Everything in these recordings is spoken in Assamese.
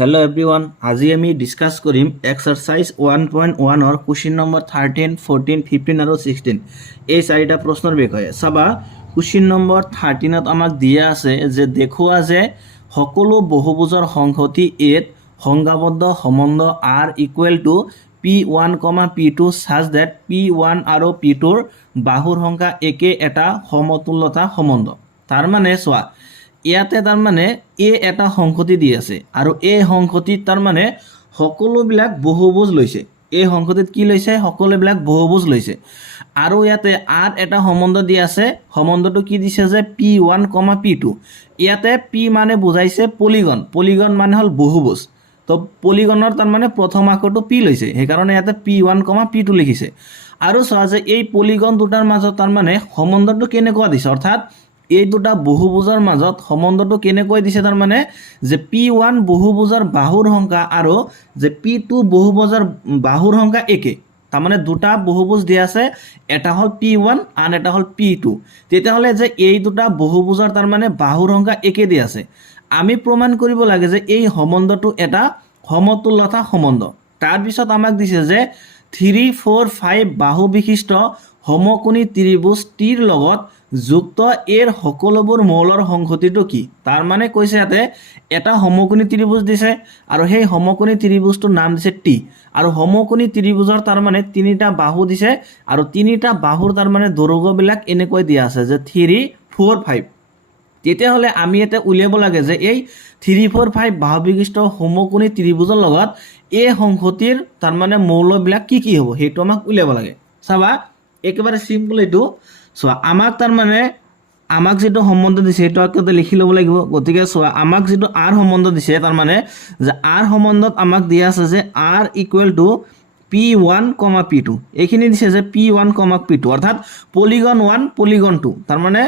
Hello everyone, আজি আমি ডিসকাস কৰিম এক্সাৰসাইজ 1.1 অৰ কোৱেশ্চন নম্বৰ 13, 14, 15 আৰু 16 এই চাৰিটা প্ৰশ্নৰ বিষয়ে চাবা। কোৱেশ্চন নম্বৰ 13ত আমাক দিয়া আছে যে দেখুৱা যে সকলো বহুভুজৰ সংহতি এত সংজ্ঞাবদ্ধ সম্বন্ধ r equal to p1, p2 such that p1 আৰু p2 ৰ বাহুৰ সংখ্যা একে এটা সমতুল্যতা সম্বন্ধ। তাৰ মানে চোৱা ইয়াতে তাৰ মানে এ এটা সংহতি দি আছে আৰু এই সংহতিত তাৰ মানে সকলোবিলাক বহুভুজ লৈছে। এই সংহতিত কি লৈছে? সকলোবিলাক বহুভুজ লৈছে আৰু ইয়াতে আৰ এটা সম্বন্ধ দি আছে। সম্বন্ধটো কি দিছে যে p1, p2। ইয়াতে p মানে বুজাইছে পলিগন। পলিগন মানে হল বহুভুজ। তো পলিগনৰ তাৰ মানে প্ৰথম আখৰটো p লৈছে, সেইকাৰণে ইয়াতে p1, p2 লিখিছে। আৰু চোৱা যে এই পলিগন দুটাৰ মাজত তাৰ মানে সম্বন্ধটো কেনেকুৱা দিছে, অৰ্থাৎ এই দুটা বহুভুজৰ মাজত সম্বন্ধটো কেনেকৈ দিছে তাৰ মানে যে p1 বহুভুজৰ বাহুৰ সংখ্যা আৰু যে p2 বহুভুজৰ বাহুৰ সংখ্যা একে। তাৰ মানে দুটা বহুভুজ দিয়া আছে, এটা হল p1 আন এটা হল p2। তেতিয়াহ'লে যে এই দুটা বহুভুজৰ তাৰ মানে বাহুৰ সংখ্যা একে দি আছে, আমি প্ৰমাণ কৰিব লাগে যে এই সম্বন্ধটো এটা সমতুল্যতা সম্বন্ধ। তাৰ পিছত আমাক দিছে যে 3, 4, 5 বাহু বিশিষ্ট সমকোণী ত্ৰিভুজ টিৰ লগত যুক্ত এৰ সকলোবোৰ মৌলৰ সংহতিটো কি? তাৰ মানে কৈছে ইয়াতে এটা সমকোণী ত্ৰিভুজ দিছে আৰু সেই সমকোণী ত্ৰিভুজটোৰ নাম দিছে টি আৰু সমকোণী ত্ৰিভুজৰ তাৰ মানে তিনিটা বাহু দিছে আৰু তিনিটা বাহুৰ তাৰ মানে দৈৰ্ঘ্যবিলাক এনেকৈ দিয়া আছে যে 3, 4, 5। তেতিয়াহ'লে আমি এটা উলিয়াব লাগে যে এই 3, 4, 5 বাহু বিশিষ্ট সমকোণী ত্ৰিভুজৰ লগত এই সংহতিৰ তাৰ মানে মৌলবিলাক কি কি হ'ব সেইটো আমাক উলিয়াব লাগে। চাবা একেবাৰে সিম্পল এইটো। চোৱা আমাক তাৰ মানে আমাক যেটো সম্বন্ধ দিছে সেইটো আকতে লিখি ল'ব লাগিব। গতিকে চোৱা আমাক যেটো r সম্বন্ধ দিছে তাৰ মানে যে r সম্বন্ধত আমাক দিয়া আছে যে r equal to p1, p2। এইখিনি দিছে যে p1, p2 অৰ্থাৎ পলিগন 1 পলিগন 2। তাৰ মানে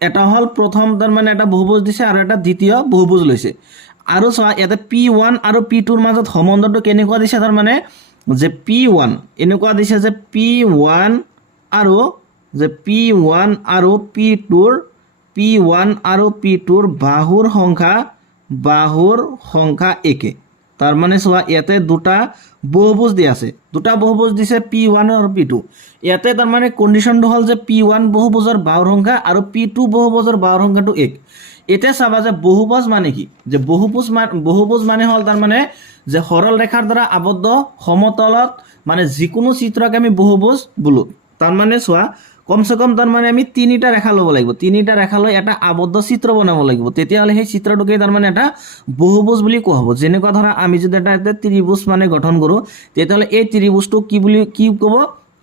এটা হল প্ৰথম তাৰ মানে এটা বহুভুজ দিছে আৰু এটা দ্বিতীয় বহুভুজ লৈছে। আৰু চোৱা ইয়াতে p1 আৰু p2ৰ মাজত সম্বন্ধটো কেনেকুৱা দিছে তাৰ মানে যে p1 এনেকুৱা দিছে যে p1 আৰু যে p1 আৰু p2ৰ বাহুৰ সংখ্যা একে। তাৰ মানে চোৱা ইয়াতে দুটা বহুভুজ দি আছে, দুটা বহুভুজ দিছে p1 আৰু p2। ইয়াতে তাৰ মানে কন্ডিশনটো হল যে p1 বহুভুজৰ বাহুৰ সংখ্যা আৰু p2 বহুভুজৰ বাহুৰ সংখ্যাটো এক। এতিয়া চাবা যে বহুভুজ মানে কি? যে বহুভুজ মানে হল তাৰ মানে যে সৰল ৰেখাৰ দ্বাৰা আবদ্ধ সমতলত মানে যিকোনো চিত্ৰকে আমি বহুভুজ বোলো। তাৰ মানে চোৱা কমসে কম তাৰ মানে আমি তিনিটা ৰেখা ল'ব লাগিব, তিনিটা ৰেখা লৈ এটা আবদ্ধ চিত্ৰ বনাব লাগিব। তেতিয়াহ'লে সেই চিত্ৰটোকে তাৰ মানে এটা বহুভুজ বুলি কোৱা হ'ব। যেনেকুৱা ধৰা আমি যদি এটা ত্ৰিভুজ মানে গঠন কৰোঁ, তেতিয়াহ'লে এই ত্ৰিভুজটো কি ক'ব?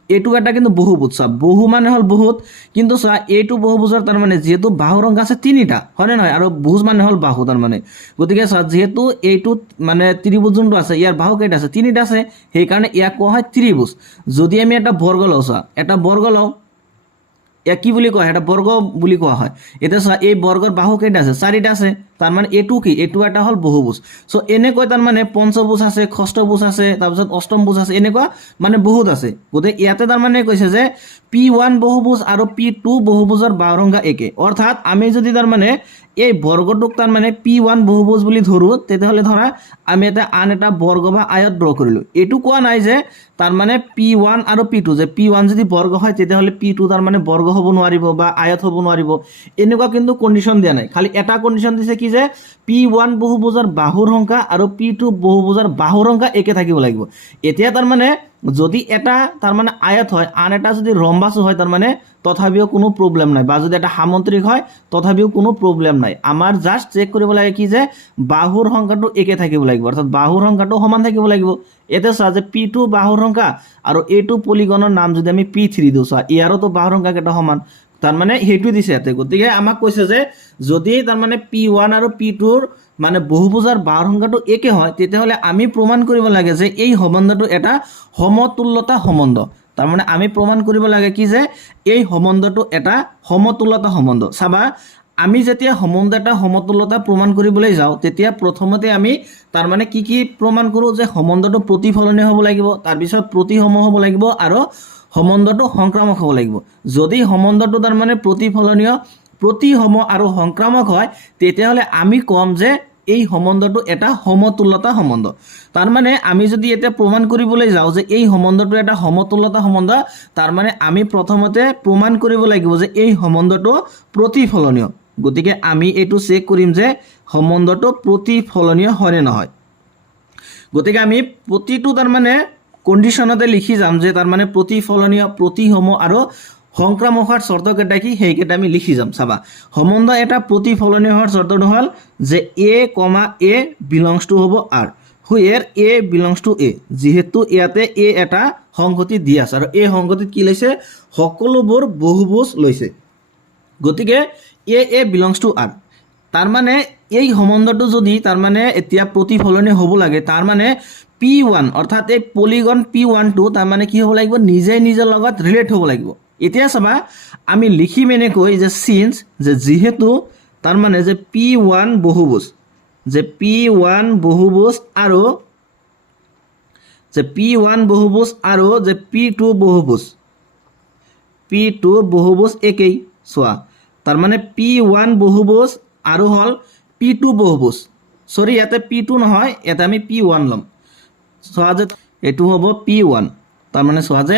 এইটো এটা কিন্তু বহুভুজ। চোৱা বহু মানে হল বহুত, কিন্তু চোৱা এইটো বহুভুজৰ তাৰ মানে যিহেতু বাহুৰ সংখ্যা আছে তিনিটা, হয়নে নহয়? আৰু ভুজ মানে হল বাহু। তাৰ মানে গতিকে চোৱা যিহেতু এইটো মানে ত্ৰিভুজ যোনটো আছে ইয়াৰ বাহু কেইটা আছে? তিনিটা আছে, সেইকাৰণে ইয়াক কোৱা হয় ত্ৰিভুজ। যদি আমি এটা বৰ্গ লওঁ, চোৱা এটা বৰ্গ লওঁ, ইয়াক কি বুলি কোৱা হয়? এটা বৰ্গ বুলি কোৱা হয়। এতিয়া চোৱা এই বৰ্গৰ বাহু কেইটা আছে? চাৰিটা আছে। তাৰ মানে এইটো কি? এইটো এটা হল বহুভুজ। সো এনেকৈ তাৰ মানে পঞ্চভুজ আছে, ষষ্ঠভুজ আছে, তাৰপিছত অষ্টমভুজ আছে, এনেকুৱা মানে বহুত আছে। গতিকে ইয়াতে তাৰ মানে কৈছে যে p1 বহুভুজ আৰু p2 বহুভুজৰ বাহুৰ সংখ্যা একে। অৰ্থাৎ আমি যদি তাৰ মানে এই বৰ্গটোক তাৰ মানে p1 বহুভুজ বুলি ধৰোঁ, তেতিয়াহ'লে ধৰা আমি এটা আন এটা বৰ্গ বা আয়ত ড্ৰ কৰিলোঁ। এইটো কোৱা নাই যে তাৰ মানে p1 আৰু p2 যে p1 যদি বৰ্গ হয় তেতিয়াহ'লে p2 তাৰ মানে বৰ্গ হ'ব নোৱাৰিব বা আয়ত হ'ব নোৱাৰিব, এনেকুৱা কিন্তু কণ্ডিশ্যন দিয়া নাই। খালি এটা কণ্ডিশ্যন দিছে কি যে p1 বহুভুজৰ বাহুৰ সংখ্যা আৰু p2 বহুভুজৰ বাহুৰ সংখ্যা একে থাকিব লাগিব। এতিয়া তাৰ মানে যদি এটা তাৰ মানে আয়ত হয়, আন এটা যদি ৰম্বাসু হয়, তাৰ মানে তথাপিও কোনো প্ৰব্লেম নাই, বা যদি এটা সামন্ত্ৰিক হয় তথাপিও কোনো প্ৰব্লেম নাই। আমাৰ জাষ্ট চেক কৰিব লাগে কি যে বাহুৰ সংখ্যাটো একে থাকিব লাগিব, অৰ্থাৎ বাহুৰ সংখ্যাটো সমান থাকিব লাগিব। এতিয়া চোৱা যে p2 বাহুৰ সংখ্যা আৰু এইটো পলিগনৰ নাম যদি আমি p3 দিওঁ, চোৱা ইয়াৰোতো বাহুৰ সংখ্যা কেইটা সমান, তাৰ মানে সেইটো দিছে ইয়াতে। গতিকে আমাক কৈছে যে যদি তাৰ মানে p1 আৰু p2ৰ মানে বহুভুজৰ বাহুৰ সংখ্যাটো একে হয়, তেতিয়াহ'লে আমি প্ৰমাণ কৰিব লাগে যে এই সম্বন্ধটো এটা সমতুল্যতা সম্বন্ধ। তাৰ মানে আমি প্ৰমাণ কৰিব লাগে কি যে এই সম্বন্ধটো এটা সমতুল্যতা সম্বন্ধ। চাবা আমি যেতিয়া সম্বন্ধ এটা সমতুল্যতা প্ৰমাণ কৰিবলৈ যাওঁ, তেতিয়া প্ৰথমতে আমি তাৰ মানে কি প্ৰমাণ কৰোঁ যে সম্বন্ধটো প্ৰতিফলনীয় হ'ব লাগিব, তাৰপিছত প্ৰতিসম হ'ব লাগিব আৰু সম্বন্ধটো সংক্ৰামক হ'ব লাগিব। যদি সম্বন্ধটো তাৰ মানে প্ৰতিফলনীয়, প্ৰতিসম আৰু সংক্ৰামক হয়, তেতিয়াহ'লে আমি ক'ম যে এই সম্বন্ধটো এটা সমতুল্যতা সম্বন্ধ তাৰ মানে আমি যদি এতিয়া প্ৰমাণ কৰিবলৈ যাওঁ যে এই সম্বন্ধটো এটা সমতুল্যতা সম্বন্ধ তাৰ মানে আমি প্ৰথমতে প্ৰমাণ কৰিব লাগিব যে এই সম্বন্ধটো প্ৰতিফলনীয় গতিকে আমি এইটো চেক কৰিম যে সম্বন্ধটো প্ৰতিফলনীয় হয় নে নহয় গতিকে আমি প্ৰতিটো তাৰ মানে কন্ডিশনতে লিখি যাম যে তাৰ মানে প্ৰতিফলনীয় প্ৰতিসম আৰু সংক্ৰামক হোৱাৰ শৰ্ত কেইটা কি সেইকেইটা আমি লিখি যাম চাবা সম্বন্ধ এটা প্ৰতিফলনীয় হোৱাৰ শৰ্তটো হ'ল যে a, a belongs to হ'ব r where a belongs to a যেহেতু ইয়াতে a এটা সংহতি দি আছে আৰু এই সংহতিত কি লৈছে সকলোবোৰ বহুভুজ লৈছে গতিকে a belongs to r তাৰ মানে এই সম্বন্ধটো যদি তাৰ মানে এতিয়া প্ৰতিফলনীয় হ'ব লাগে তাৰ মানে p1 অৰ্থাৎ এই পলিগন p1 টো তাৰ মানে কি হ'ব লাগিব নিজে নিজৰ লগত ৰিলেট হ'ব লাগিব এতিয়া চাবা আমি লিখিম এনেকৈ যে সিন্স যে যেহেতু তাৰ মানে যে p1 বহুভুজ যে p1 বহুভুজ আৰু যে p1 বহুভুজ আৰু যে p2 বহুভুজ একেই চোৱা তাৰ মানে p1 বহুভুজ আৰু হল p2 বহুভুজ সৰি ইয়াতে p2 নহয় এটা আমি p1 লম চোৱা যে এটো হ'ব p1 তাৰ মানে চোৱা যে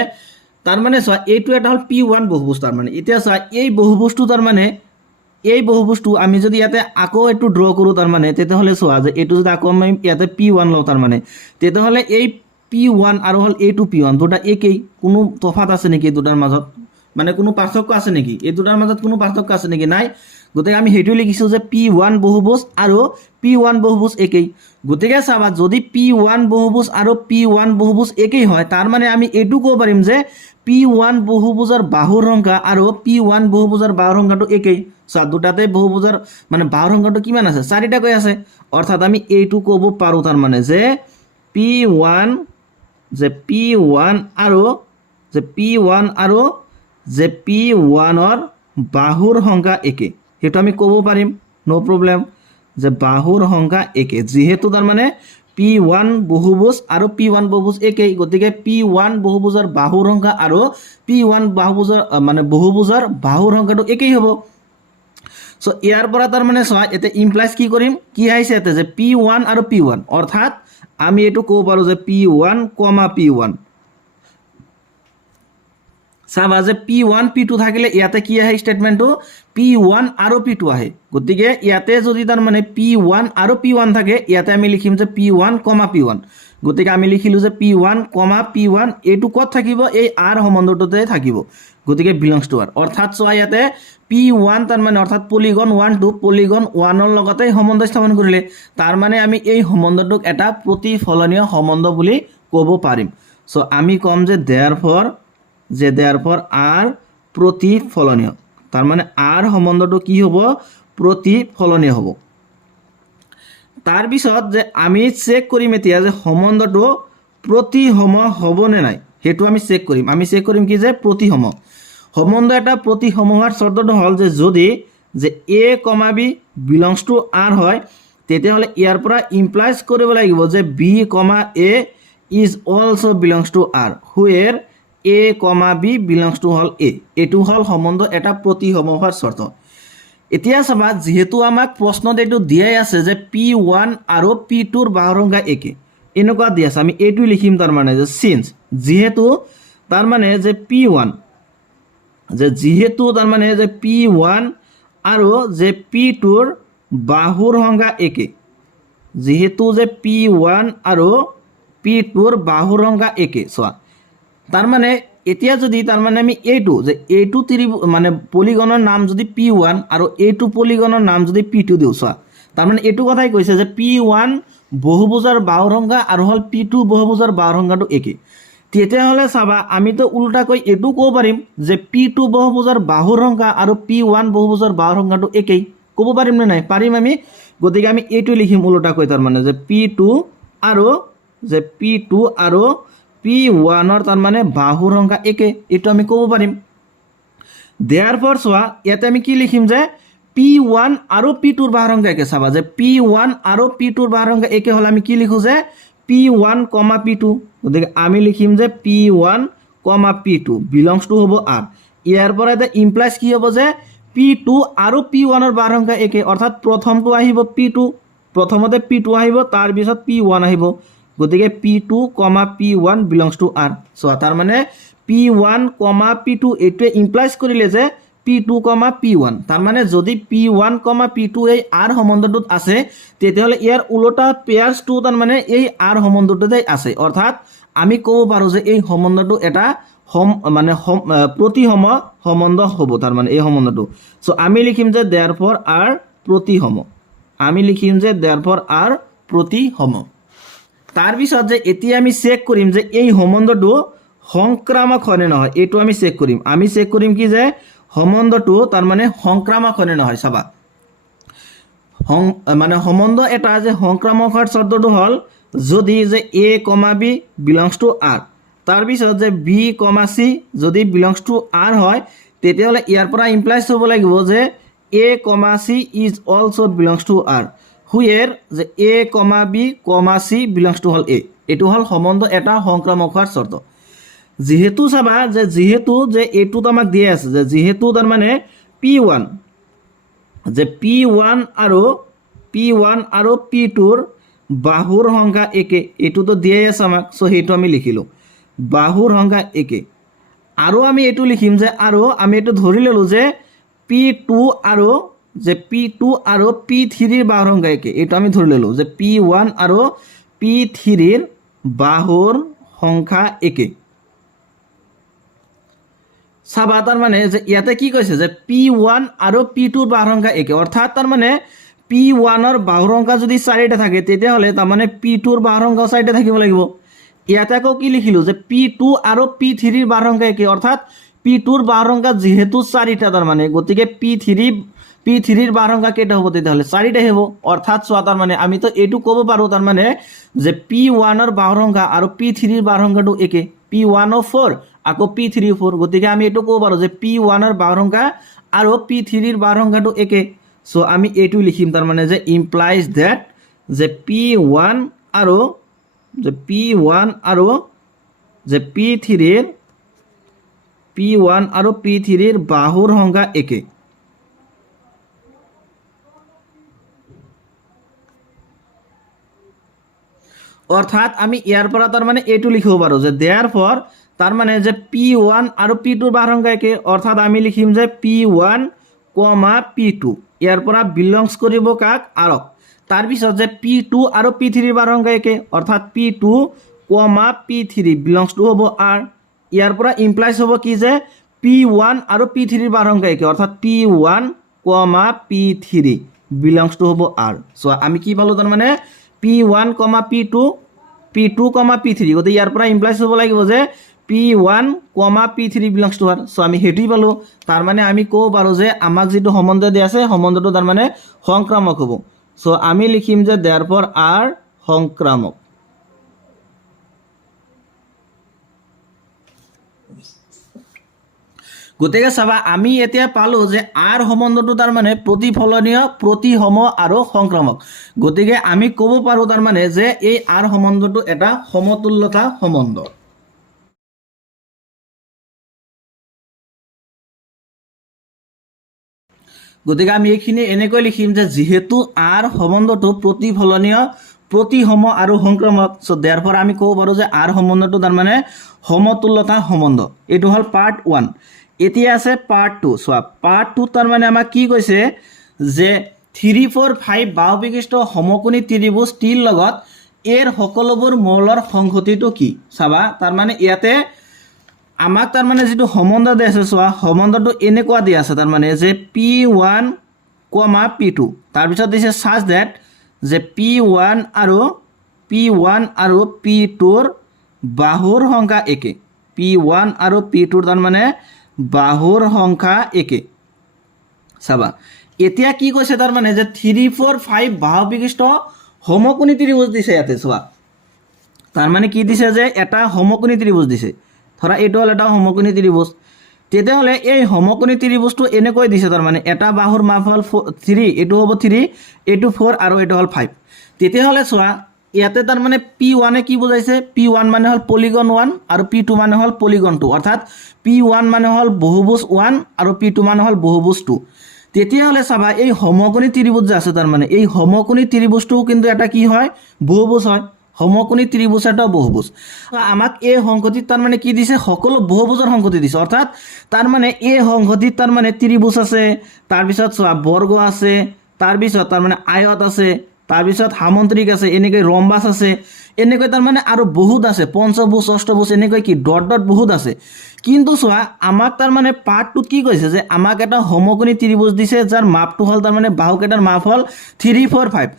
তাৰ মানে চোৱা এইটো এটা হল p1 বহুভুজ তাৰ মানে এতিয়া চোৱা এই বহুভুজটো তাৰ মানে এই বহুভুজটো আমি যদি ইয়াতে আকৌ এটো ড্ৰ কৰো তাৰ মানে তেতে হলে চোৱা যে এটো যদি আকৌ আমি ইয়াতে p1 লও তাৰ মানে তেতে হলে এই p1 আৰু হল এইটো p1 দুটা একেই কোনো তফাত আছে নেকি দুটাৰ মাজত মানে কোনো পাৰ্থক্য আছে নেকি এই দুটাৰ মাজত কোনো পাৰ্থক্য আছে নেকি নাই গতিকে আমি হেতু লিখিছো যে p1 বহুভুজ আৰু p1 বহুভুজ একেই গতিকে চাবা যদি p1 বহুভুজ আৰু p1 বহুভুজ একেই হয় তাৰ মানে আমি এটো ক'ব পাৰিম যে p1 বহুভুজৰ বাহুৰ সংখ্যা আৰু p1 বহুভুজৰ বাহুৰ সংখ্যাটো একেই সব দুটাতে বহুভুজৰ মানে বাহুৰ সংখ্যাটো কিমান আছে চাৰিটা কৈ আছে অৰ্থাৎ আমি এইটো ক'ব পাৰো তাৰ মানে যে p1 আৰু যে p1 আৰু যে p1 ৰ বাহুৰ সংখ্যা একে হেতু আমি ক'ব পাৰিম নো প্ৰবলেম যে বাহুৰ সংখ্যা একে যেহেতু তাৰ মানে p1 বহুভুজ আৰু p1 বহুভুজ একেই গতিকে p1 বহুভুজৰ বাহুৰ সংখ্যা আৰু p1 বহুভুজৰ মানে বহুভুজৰ বাহুৰ সংখ্যাটো একেই হ'ব সো ইয়াৰ পৰা তাৰ মানে চোৱা এতে ইমপ্লাইজ কি কৰিম কি আহিছে এতে যে p1 আৰু p1 অৰ্থাৎ আমি এটো ক'ব পাৰো যে p1, p1 চাবা যে p1 p2 থাকিলে ইয়াতে কি আহে স্টেটমেন্টটো p1 আৰু p2 আহে গতিকে ইয়াতে যদি তাৰ মানে p1 আৰু p1 থাকে ইয়াতে আমি লিখিম যে p1, p1 গতিকে আমি লিখিলো যে p1, p1 এটো কত থাকিব এই r সম্বন্ধটোতে থাকিব গতিকে belongs to r অৰ্থাৎ চোৱা ইয়াতে p1 তাৰ মানে অৰ্থাৎ পলিগন 1 to পলিগন 1 ৰ লগতে সম্বন্ধ স্থাপন কৰিলে তাৰ মানে আমি এই সম্বন্ধটোক এটা প্ৰতিফলনীয় সম্বন্ধ বুলি ক'ব পাৰিম সো আমি কম যে therefore r প্ৰতিফলনীয় তাৰ মানে r সম্বন্ধটো কি হ'ব প্ৰতিফলনীয় হ'ব তাৰ পিছত যে আমি চেক কৰিম এতিয়া যে সম্বন্ধটো প্ৰতিসম হ'ব নে নাই হেতু আমি চেক কৰিম কি যে প্ৰতিসম সম্বন্ধ এটা প্ৰতিসম হোৱাৰ শৰ্তটো হল যে যদি যে a, b belongs to r হয় তেতিয়া হলে ইয়াৰ পৰা ইমপ্লাইজ কৰিব লাগিব যে b, a is also belongs to r where a, b belongs to hall a এটো হল সম্বন্ধ এটা প্ৰতিসম হোৱাৰ শৰ্ত এতিয়া চাবা যেহেতু আমাক প্ৰশ্নত এটো দিয়াই আছে যে p1 আৰু p2 ৰ বাহুৰ সংখ্যা একে এনেকুৱা দি আছে আমি এটো লিখিম তাৰ মানে যে সিন্স যেহেতু তাৰ মানে যে p1 যে যেহেতু তাৰ মানে যে p1 আৰু যে p2 ৰ বাহুৰ সংখ্যা একে যেহেতু যে p1 আৰু p2 ৰ বাহুৰ সংখ্যা একে চোৱা তাৰ মানে এতিয়া যদি তাৰ মানে আমি এইটো যে এইটো মানে পলিগনৰ নাম যদি p1 আৰু এইটো পলিগনৰ নাম যদি p2 দিও চোৱা তাৰ মানে এইটো কথাই কৈছে যে p1 বহুভুজৰ বাহুৰ সংখ্যা আৰু হল p2 বহুভুজৰ বাহুৰ সংখ্যাটো একে তেতিয়া হলে চাবা আমি তো উল্টা কৈ এটো ক'ব পাৰিম যে p2 বহুভুজৰ বাহুৰ সংখ্যা আৰু p1 বহুভুজৰ বাহুৰ সংখ্যাটো একেই ক'ব পাৰিম নে নাই পাৰিম আমি গতিকে আমি এইটো লিখিম উল্টা কৈ তাৰ মানে যে p2 আৰু p1 ৰ তাৰ মানে বাহুৰ সংখ্যা একে এটো আমি ক'ব পাৰিম therefore চোৱা ইয়াতে আমি কি লিখিম যে p1 আৰু p2 ৰ বাহুৰ সংখ্যা একে চাবা যে p1 আৰু p2 ৰ বাহুৰ সংখ্যা একে হলে আমি কি লিখো যে p1, p2 গতিকে আমি লিখিম যে p1, p2 belongs to হ'ব r ইয়াৰ পৰা এটা ইমপ্লাইজ কি হ'ব যে p2 আৰু p1 ৰ বাহুৰ সংখ্যা একে অৰ্থাৎ প্ৰথমটো আহিব p2 প্ৰথমতে P2 আহিব তাৰ পিছত P1 আহিব গতিকে P2, P1 belongs to R চোৱা তাৰ মানে P1, P2 এইটোৱে ইমপ্লাইজ কৰিলে যে P2, P1 তাৰ মানে যদি P1, P2 এই R সম্বন্ধটোত আছে তেতিয়াহ'লে ইয়াৰ উল্টা পেয়াৰ্ছটো তাৰ মানে এই R সম্বন্ধটোতে আছে অৰ্থাৎ আমি ক'ব পাৰো যে এই সম্বন্ধটো এটা প্ৰতিসম সম্বন্ধ হ'ব তাৰ মানে এই সম্বন্ধটো সো আমি লিখিম যে therefore R প্ৰতিসম আমি লিখিম যে therefore R প্ৰতিসম তাৰ পিছত যে এতিয়া আমি চেক কৰিম যে এই সম্বন্ধটো সংক্ৰামক হয়নে নহয় এইটো আমি চেক কৰিম কি যে সম্বন্ধটো তাৰ মানে সংক্ৰামক হয়নে নহয় চাবা মানে সম্বন্ধ এটা যে সংক্ৰামক হোৱাৰ চৰ্তটো হ'ল যদি যে A, B belongs to R তাৰ পিছত যে B, C যদি belongs to R হয় তেতিয়াহ'লে ইয়াৰ পৰা ইমপ্লাইজ হ'ব লাগিব যে A, C is also belongs to R where যে A, B, C belongs to হ'ল A এইটো হ'ল সম্বন্ধ এটা সংক্ৰামক হোৱাৰ চৰ্ত যেহেতু চাবা যে এইটোত আমাক দিয়া আছে যে যেহেতু তাৰ মানে P1 আৰু P2 বাহুৰ সংখ্যা একে এইটোতো দিয়াই আছে আমাক সো সেইটো আমি লিখিলো বাহুৰ সংখ্যা একে আৰু আমি এইটো লিখিম যে আৰু আমি এইটো ধৰি ললো যে P2 আৰু P3 ৰ বাহুৰ সংখ্যা একে এইটো আমি ধৰি ললো যে P1 আৰু P3 ৰ বাহুৰ সংখ্যা একে চাবা তাৰ মানে যে ইয়াতে কি কৈছে যে P1 আৰু P2 ৰ বাহুৰ সংখ্যা একে অৰ্থাৎ তাৰ মানে P1 ৰ বাহুৰ সংখ্যা যদি 4টা থাকে তেতিয়াহ'লে তাৰ মানে P2 ৰ বাহুৰ সংখ্যা 4টা থাকিব লাগিব ইয়াতে আকৌ কি লিখিলো যে P2 আৰু P3 ৰ বাহুৰ সংখ্যা একে অৰ্থাৎ P2 ৰ বাহুৰ সংখ্যা যেহেতু 4টা তাৰ মানে গতিকে P3 ৰ বাহুৰ সংখ্যা কেইটা হ'ব তেতিয়াহ'লে 4টা হ'ব অৰ্থাৎ চোৱা তাৰ মানে আমি তো এইটো ক'ব পাৰো তাৰ মানে যে P1 ৰ বাহুৰ সংখ্যা আৰু P3 ৰ বাহুৰ সংখ্যাটো একে P1 ও 4 আকৌ P3 4 গতিকে আমি এইটো ক'ব পাৰো যে P1 ৰ বাহুৰ সংখ্যা আৰু P3 ৰ বাহুৰ সংখ্যাটো একে সো আমি এইটো লিখিম তাৰ মানে যে ইমপ্লাইজ দ্যাট যে P1 আৰু যে P3 ৰ বাহুৰ সংখ্যা একে অৰ্থাৎ আমি ইয়াৰ পৰা তাৰ মানে এইটো লিখিব পাৰো যে therefore তাৰ মানে যে P1 আৰু P2 ৰ বাহুৰ সংখ্যা একে অৰ্থাৎ আমি লিখিম যে P1, P2 ইয়াৰ পৰা বিলংস কৰিব কাক আৰক তাৰ পিছত যে P2 আৰু P3 ৰ বাহুৰ সংখ্যা একে অৰ্থাৎ P2, P3 বিলংস টু হ'ব R ইয়াৰ পৰা ইমপ্লাইজ হ'ব কি যে P1 আৰু P3 ৰ বাহুৰ সংখ্যা একে অৰ্থাৎ P1, P3 বিলংস টু হ'ব R সো আমি কি পালো তাৰ মানে P1, P2, P3 গতিকে ইয়াৰ পৰা ইমপ্লাইজ হ'ব লাগিব যে P1, P3 belongs to R so আমি হেতুই পালো তাৰ মানে আমি ক'ব পাৰো যে আমাক যেটো সম্বন্ধ দিয়া আছে সম্বন্ধটো তাৰ মানে সংক্ৰামক হ'ব সো আমি লিখিম যে therefore R সংক্ৰামক গতিকে চাবা আমি এতিয়া পালো যে R সম্বন্ধটো তাৰ মানে প্ৰতিফলনীয় প্ৰতিসম আৰু সংক্ৰামক গতিকে আমি ক'ব পাৰো তাৰ মানে যে এই R সম্বন্ধটো এটা সমতুল্যতা সম্বন্ধ গতিকে আমি এইখিনি এনেকৈ লিখিম যে যেহেতু R সম্বন্ধটো প্ৰতিফলনীয় প্ৰতিসম আৰু সংক্ৰামক সো therefore আমি ক'ব পাৰো যে R সম্বন্ধটো তাৰ মানে সমতুল্যতা সম্বন্ধ এটো হল পাৰ্ট 1 এতিয়া আছে পাৰ্ট 2 সো পাৰ্ট 2 তাৰ মানে আমাক কি কৈছে যে 3 4 5 বাহু বিশিষ্ট সমকোণী ত্ৰিভুজ টিৰ লগত এৰ সকলোবোৰ মৌলৰ সংহতিটো কি চাবা তাৰ মানে ইয়াতে আমাক তাৰ মানে যেটো সম্বন্ধ দিয়া আছে সোৱা সম্বন্ধটো এনেকুৱা দিয়া আছে তাৰ মানে যে P1, P2 তাৰ পিছত দিছে such that যে P1 আৰু P2 ৰ বাহুৰ সংখ্যা একে P1 আৰু P2 তাৰ মানে বাহুৰ সংখ্যা একে চাবা এতিয়া কি কৈছে তাৰ মানে যে 3 4 5 বাহু বিশিষ্ট সমকোণী ত্ৰিভুজ দিছে ইয়াতে সোৱা তাৰ মানে কি দিছে যে এটা সমকোণী ত্ৰিভুজ দিছে ধৰা এইটো হল এটা সমকোণী ত্ৰিভুজ তেতিয়াহলে এই সমকোণী ত্ৰিভুজটো এনেকৈ দিছে তাৰ মানে এটা বাহুৰ মাপ হল 3 এটো হ'ব 3 এটো 4 আৰু এটো হল 5 তেতিয়াহলে সোৱা ইয়াতে তাৰ মানে P1 এ কি বুজাইছে P1 মানে হল পলিগন 1 আৰু P2 মানে হল পলিগন 2 অৰ্থাৎ P1 মানে হল বহুভুজ 1 আৰু P2 মানে হল বহুভুজ 2 তেতিয়াহ'লে চাবা এই সমকোণী ত্ৰিভুজ যে আছে তাৰমানে এই সমকোণী ত্ৰিভুজটোও কিন্তু এটা কি হয় বহুভুজ হয় সমকোণী ত্ৰিভুজ এটা বহুভুজ আমাক এই সংহতিত তাৰমানে কি দিছে সকলো বহুভুজৰ সংহতি দিছে অৰ্থাৎ তাৰমানে এই সংহতিত তাৰমানে ত্ৰিভুজ আছে তাৰপিছত চোৱা বৰ্গ আছে তাৰপিছত তাৰমানে আয়ত আছে তাৰপিছত সামন্ত্ৰিক আছে এনেকৈ ৰম্বাস আছে এনেকৈ তাৰমানে আৰু বহুত আছে পঞ্চভুজ অষ্টভুজ এনেকৈ কি ডট ডট বহুত আছে কিন্তু চোৱা আমাক তাৰমানে পাৰ্টটোত কি কৈছে যে আমাক এটা সমকোণী ত্ৰিভুজ দিছে যাৰ মাপটো হ'ল তাৰমানে বাহুকেইটাৰ মাপ হ'ল 3 4 5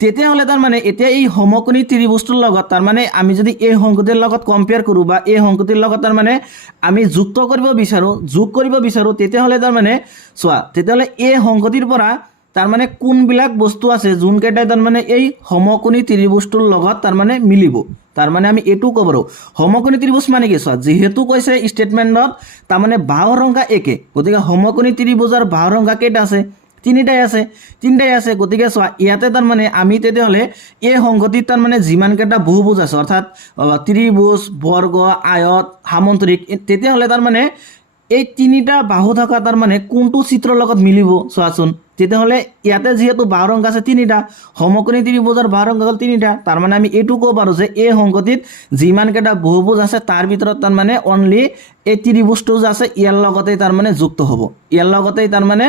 তেতিয়াহ'লে তাৰমানে এতিয়া এই সমকোণী ত্ৰিভুজটোৰ লগত তাৰমানে আমি যদি এই সংহতিৰ লগত কম্পেয়াৰ কৰোঁ বা এই সংহতিৰ লগত তাৰমানে আমি যোগ কৰিব বিচাৰোঁ তেতিয়াহ'লে তাৰমানে চোৱা তেতিয়াহ'লে এই সংহতিৰ পৰা তাৰমানে কোনবিলাক বস্তু আছে যোনকেইটাই তাৰমানে এই সমকোণী ত্ৰিভুজটোৰ লগত তাৰমানে মিলিব তাৰমানে আমি এইটো ক'ব পাৰোঁ সমকোণী ত্ৰিভুজ মানে কি চোৱা যিহেতু কৈছে ষ্টেটমেণ্টত তাৰমানে বাহুৰ সংখ্যা একে গতিকে সমকোণী ত্ৰিভুজৰ বাহুৰ সংখ্যা কেইটা আছে তিনিটাই আছে গতিকে চোৱা ইয়াতে তাৰমানে আমি তেতিয়াহ'লে এই সংহতিত তাৰমানে যিমানকেইটা বহুভুজ আছে অৰ্থাৎ ত্ৰিভুজ বৰ্গ আয়ত সামন্ত্ৰিক তেতিয়াহ'লে তাৰমানে এই তিনিটা বাহু থকা তাৰমানে কোনটো চিত্ৰৰ লগত মিলিব চোৱাচোন তেতিয়াহ'লে ইয়াতে যিহেতু বাহুৰ সংখ্যা আছে তিনিটা সমকোণী ত্ৰিভুজৰ বাহুৰ সংখ্যা হ'ল তিনিটা তাৰমানে আমি এইটো ক'ব পাৰোঁ যে এই সংহতিত যিমানকেইটা বহুভুজ আছে তাৰ ভিতৰত তাৰমানে অনলি এই ত্ৰিভুজটো যে আছে ইয়াৰ লগতেই তাৰমানে যুক্ত হ'ব ইয়াৰ লগতেই তাৰমানে